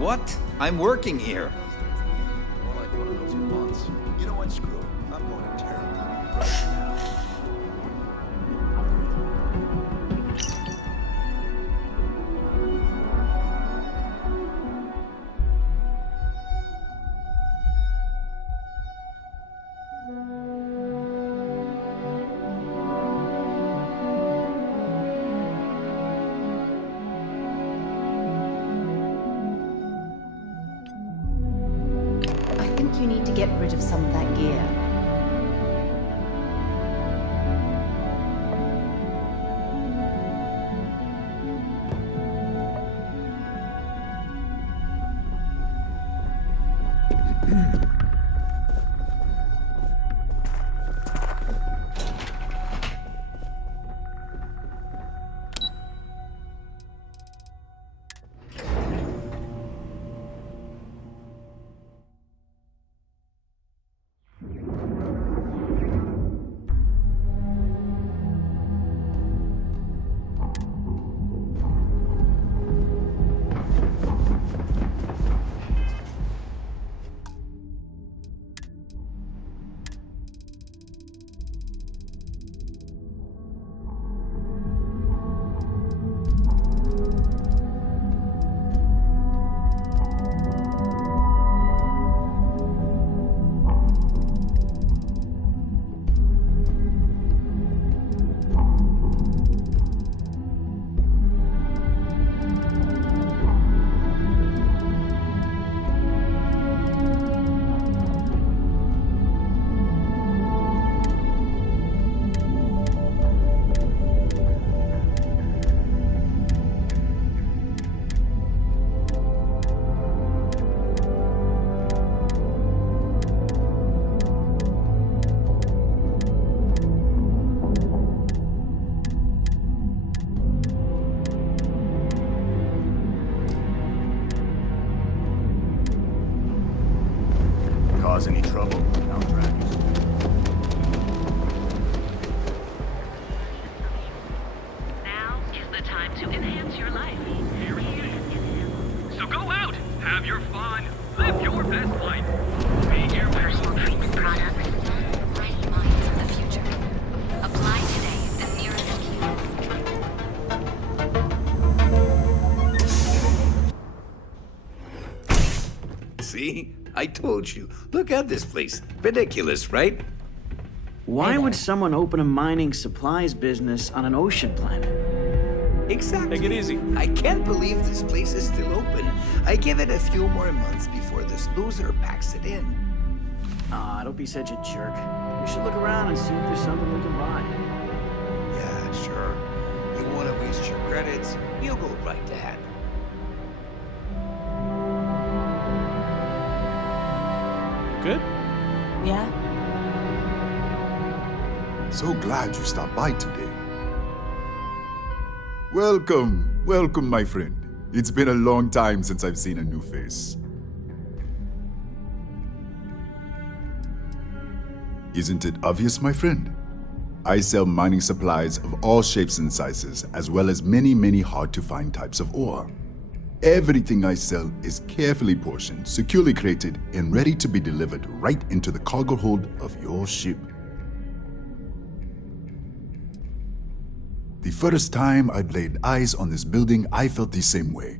What? I'm working here. more like one of those months. You know what? Screw it. I'm going to terror. I think you need to get rid of some of that gear. cause any trouble, I'll drag you. Now is the time to enhance your life. So go out, have your fun, live your best life. Personal treatment products. Ready minds of the future. Apply today at the nearest kiosk. See? I told you. Look at this place. Ridiculous, right? Why would someone open a mining supplies business on an ocean planet? Exactly. Take it easy. I can't believe this place is still open. I give it a few more months before this loser packs it in. Ah, don't be such a jerk. We should look around and see if there's something we can buy. Yeah, sure. You want to waste your credits? You go right ahead. Good? Yeah? So glad you stopped by today. Welcome, welcome, my friend. It's been a long time since I've seen a new face. Isn't it obvious, my friend? I sell mining supplies of all shapes and sizes, as well as many, many hard-to-find types of ore. Everything I sell is carefully portioned, securely crated, and ready to be delivered right into the cargo hold of your ship. The first time I'd laid eyes on this building, I felt the same way.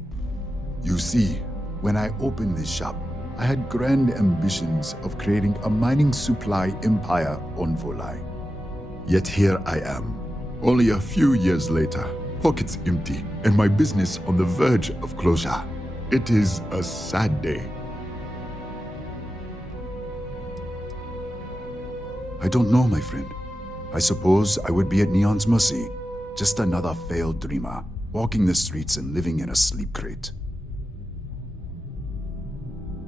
You see, when I opened this shop, I had grand ambitions of creating a mining supply empire on Volai. Yet here I am, only a few years later, pockets empty, and my business on the verge of closure. It is a sad day. I don't know, my friend. I suppose I would be at Neon's mercy. Just another failed dreamer, walking the streets and living in a sleep crate.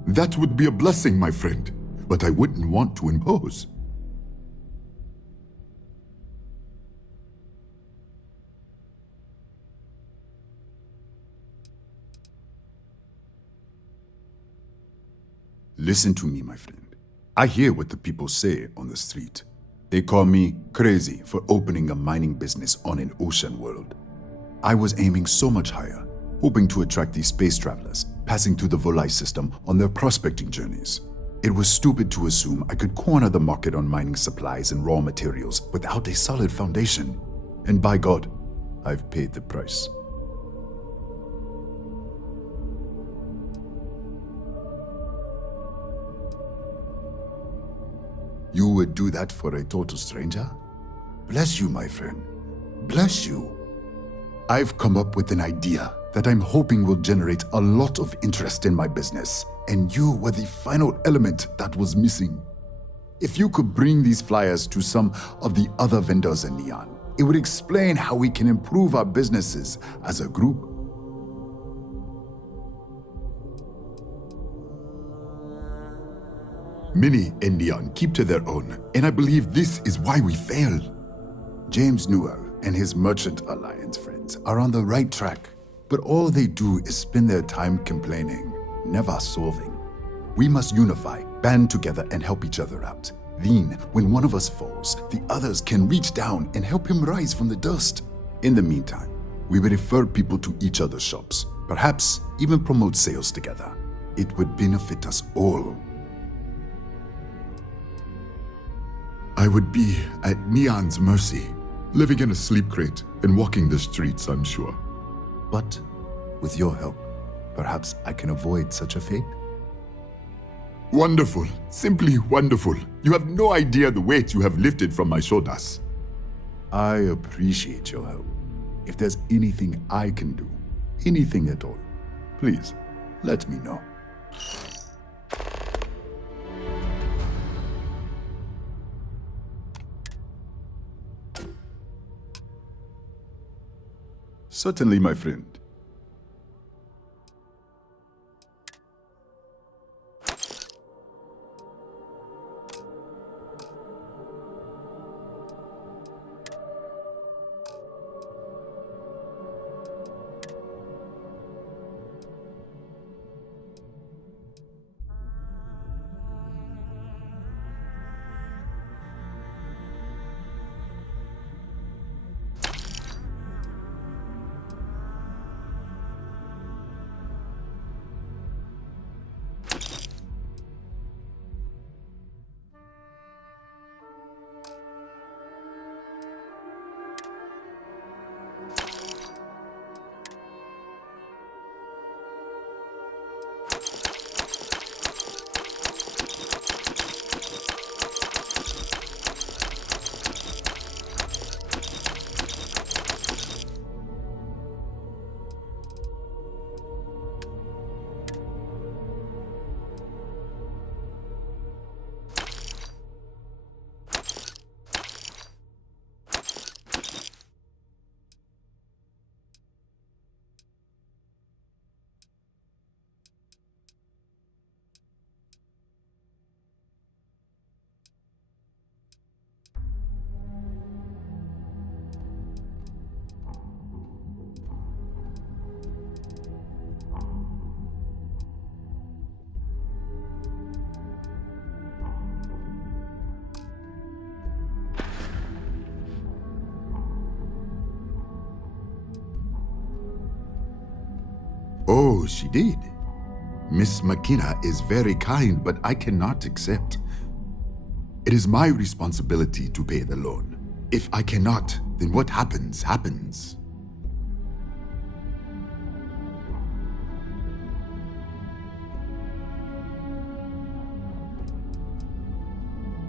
That would be a blessing, my friend, but I wouldn't want to impose. Listen to me, my friend. I hear what the people say on the street. They call me crazy for opening a mining business on an ocean world. I was aiming so much higher, hoping to attract these space travelers passing through the Volai system on their prospecting journeys. It was stupid to assume I could corner the market on mining supplies and raw materials without a solid foundation. And by God, I've paid the price. You would do that for a total stranger? Bless you, my friend. Bless you. I've come up with an idea that I'm hoping will generate a lot of interest in my business, and you were the final element that was missing. If you could bring these flyers to some of the other vendors in Neon, it would explain how we can improve our businesses as a group. Many in Neon keep to their own, and I believe this is why we fail. James Newell and his Merchant Alliance friends are on the right track, but all they do is spend their time complaining, never solving. We must unify, band together, and help each other out. Then, when one of us falls, the others can reach down and help him rise from the dust. In the meantime, we will refer people to each other's shops, perhaps even promote sales together. It would benefit us all. I would be at Neon's mercy, living in a sleep crate and walking the streets, I'm sure. But with your help, perhaps I can avoid such a fate? Wonderful, simply wonderful. You have no idea the weight you have lifted from my shoulders. I appreciate your help. If there's anything I can do, anything at all, please let me know. Certainly, my friend. Oh, she did. Miss McKenna is very kind, but I cannot accept. It is my responsibility to pay the loan. If I cannot, then what happens, happens.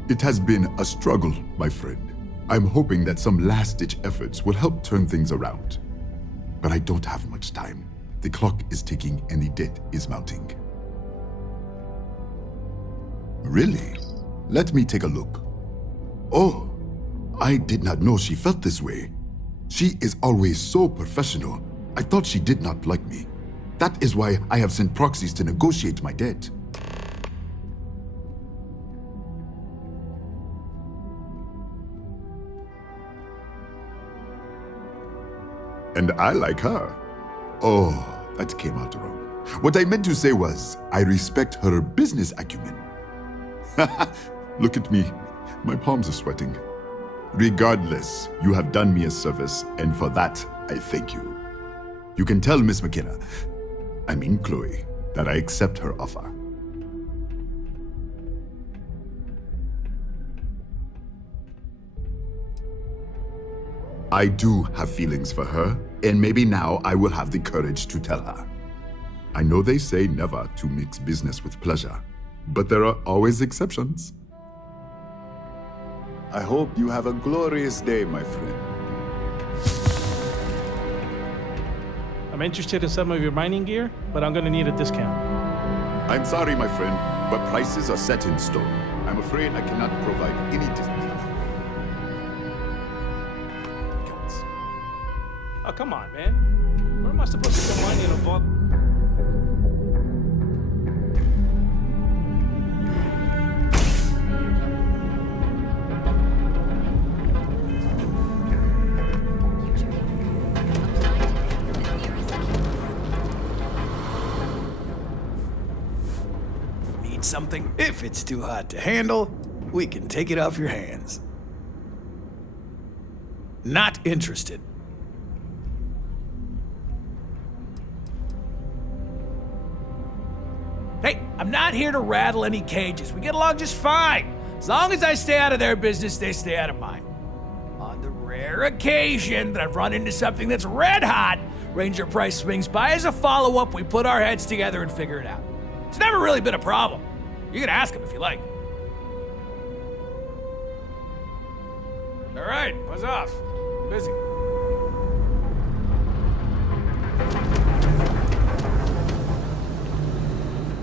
It has been a struggle, my friend. I'm hoping that some last-ditch efforts will help turn things around. But I don't have much time. The clock is ticking and the debt is mounting. Really? Let me take a look. Oh, I did not know she felt this way. She is always so professional. I thought she did not like me. That is why I have sent proxies to negotiate my debt. And I like her. Oh, that came out wrong. What I meant to say was, I respect her business acumen. Look at me. My palms are sweating. Regardless, you have done me a service, and for that, I thank you. You can tell Miss McKenna, I mean Chloe, that I accept her offer. I do have feelings for her, and maybe now I will have the courage to tell her. I know they say never to mix business with pleasure, but there are always exceptions. I hope you have a glorious day, my friend. I'm interested in some of your mining gear, but I'm gonna need a discount. I'm sorry, my friend, but prices are set in stone. I'm afraid I cannot provide any discount. Oh, come on, man. Where am I supposed to go mining in a vault? Need something? If it's too hot to handle, we can take it off your hands. Not interested. Hey, I'm not here to rattle any cages. We get along just fine. As long as I stay out of their business, they stay out of mine. On the rare occasion that I've run into something that's red hot, Ranger Price swings by as a follow-up, we put our heads together and figure it out. It's never really been a problem. You can ask him if you like. All right, buzz off. I'm busy.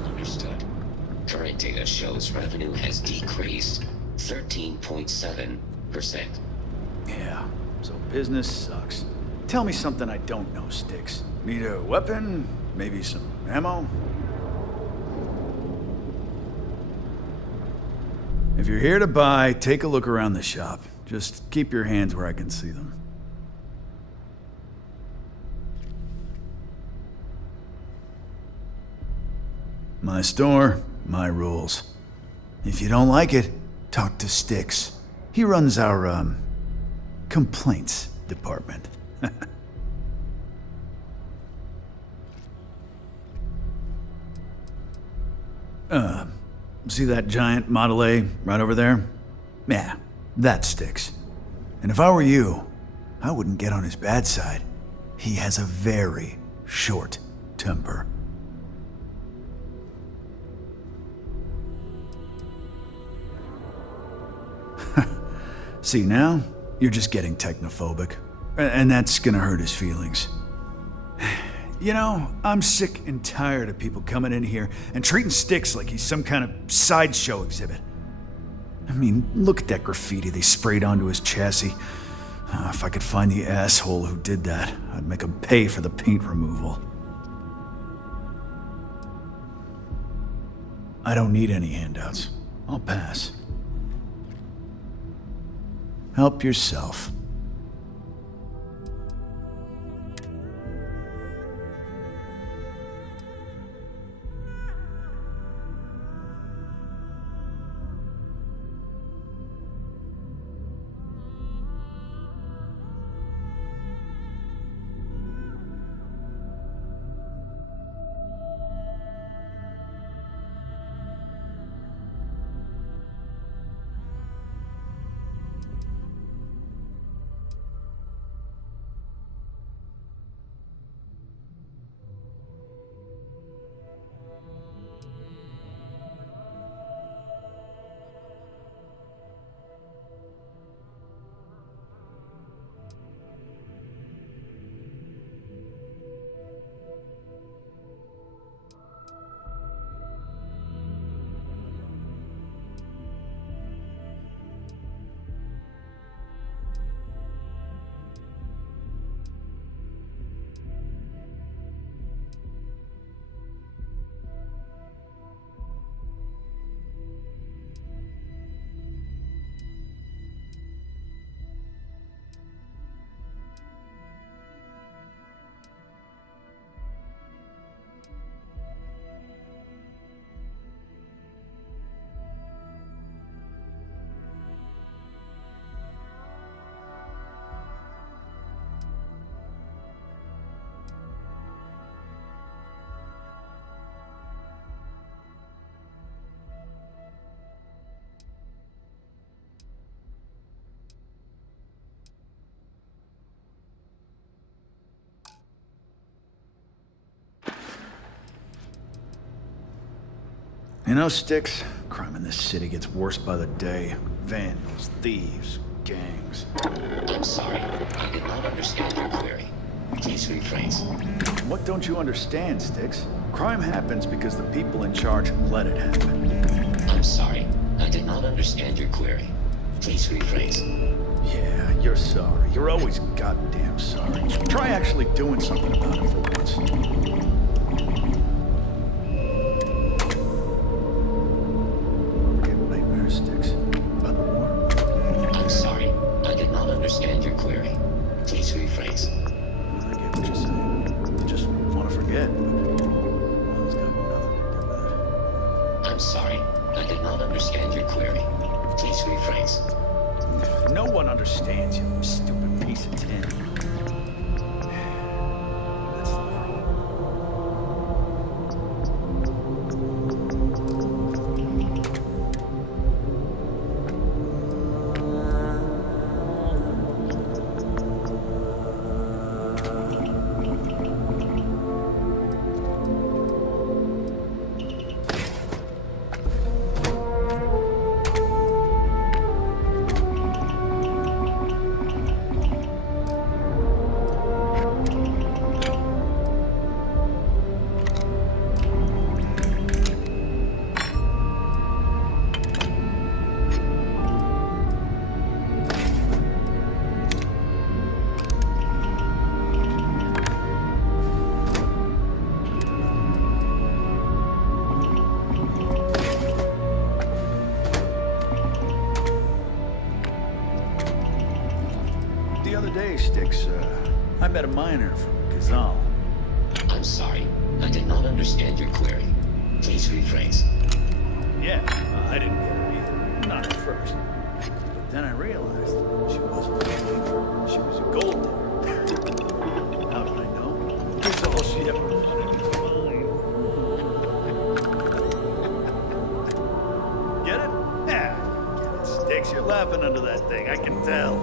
Understood. Current data shows revenue has decreased 13.7%. Yeah, so business sucks. Tell me something I don't know, Sticks. Need a weapon? Maybe some ammo? If you're here to buy, take a look around the shop. Just keep your hands where I can see them. My store, my rules. If you don't like it, talk to Sticks. He runs our, complaints department. See that giant Model A right over there? Yeah, that Sticks. And if I were you, I wouldn't get on his bad side. He has a very short temper. See, now, you're just getting technophobic. And that's gonna hurt his feelings. You know, I'm sick and tired of people coming in here and treating Sticks like he's some kind of sideshow exhibit. I mean, look at that graffiti they sprayed onto his chassis. If I could find the asshole who did that, I'd make him pay for the paint removal. I don't need any handouts. I'll pass. Help yourself. You know, Sticks, crime in this city gets worse by the day. Vandals, thieves, gangs. I'm sorry. I did not understand your query. Please rephrase. What don't you understand, Sticks? Crime happens because the people in charge let it happen. I'm sorry. I did not understand your query. Please rephrase. Yeah, you're sorry. You're always goddamn sorry. Try actually doing something about it for once. Forget nightmare, Sticks. About the war? I'm sorry. I did not understand your query. Please rephrase. I get what you're saying. You just want to forget. Well, it's got nothing to do with it. I'm sorry. I did not understand your query. Please rephrase. No one understands you, stupid piece of tin. That's the problem. The other day, Sticks, I met a miner from Kazal. I'm sorry. I did not understand your query. Please rephrase. Yeah, I didn't get her either. Not at first. But then I realized she wasn't fake. She was a gold digger. How did I know? It's all she ever wanted to find. Get it? Yeah, get it, Sticks. You're laughing under that thing, I can tell.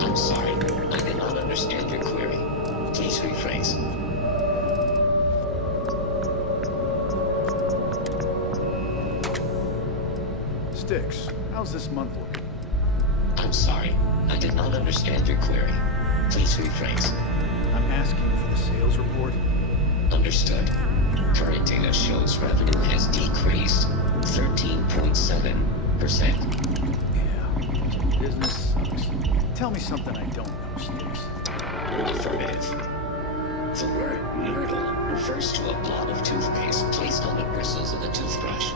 I'm sorry. I did not understand your query. Please rephrase. Sticks, how's this month looking? I'm sorry. I did not understand your query. Please rephrase. I'm asking for the sales report. Understood. Current data shows revenue has decreased 13.7%. Yeah, business sucks. Tell me something I don't know, Sticks. Affirmative. The word myrtle refers to a blot of toothpaste placed on the bristles of a toothbrush.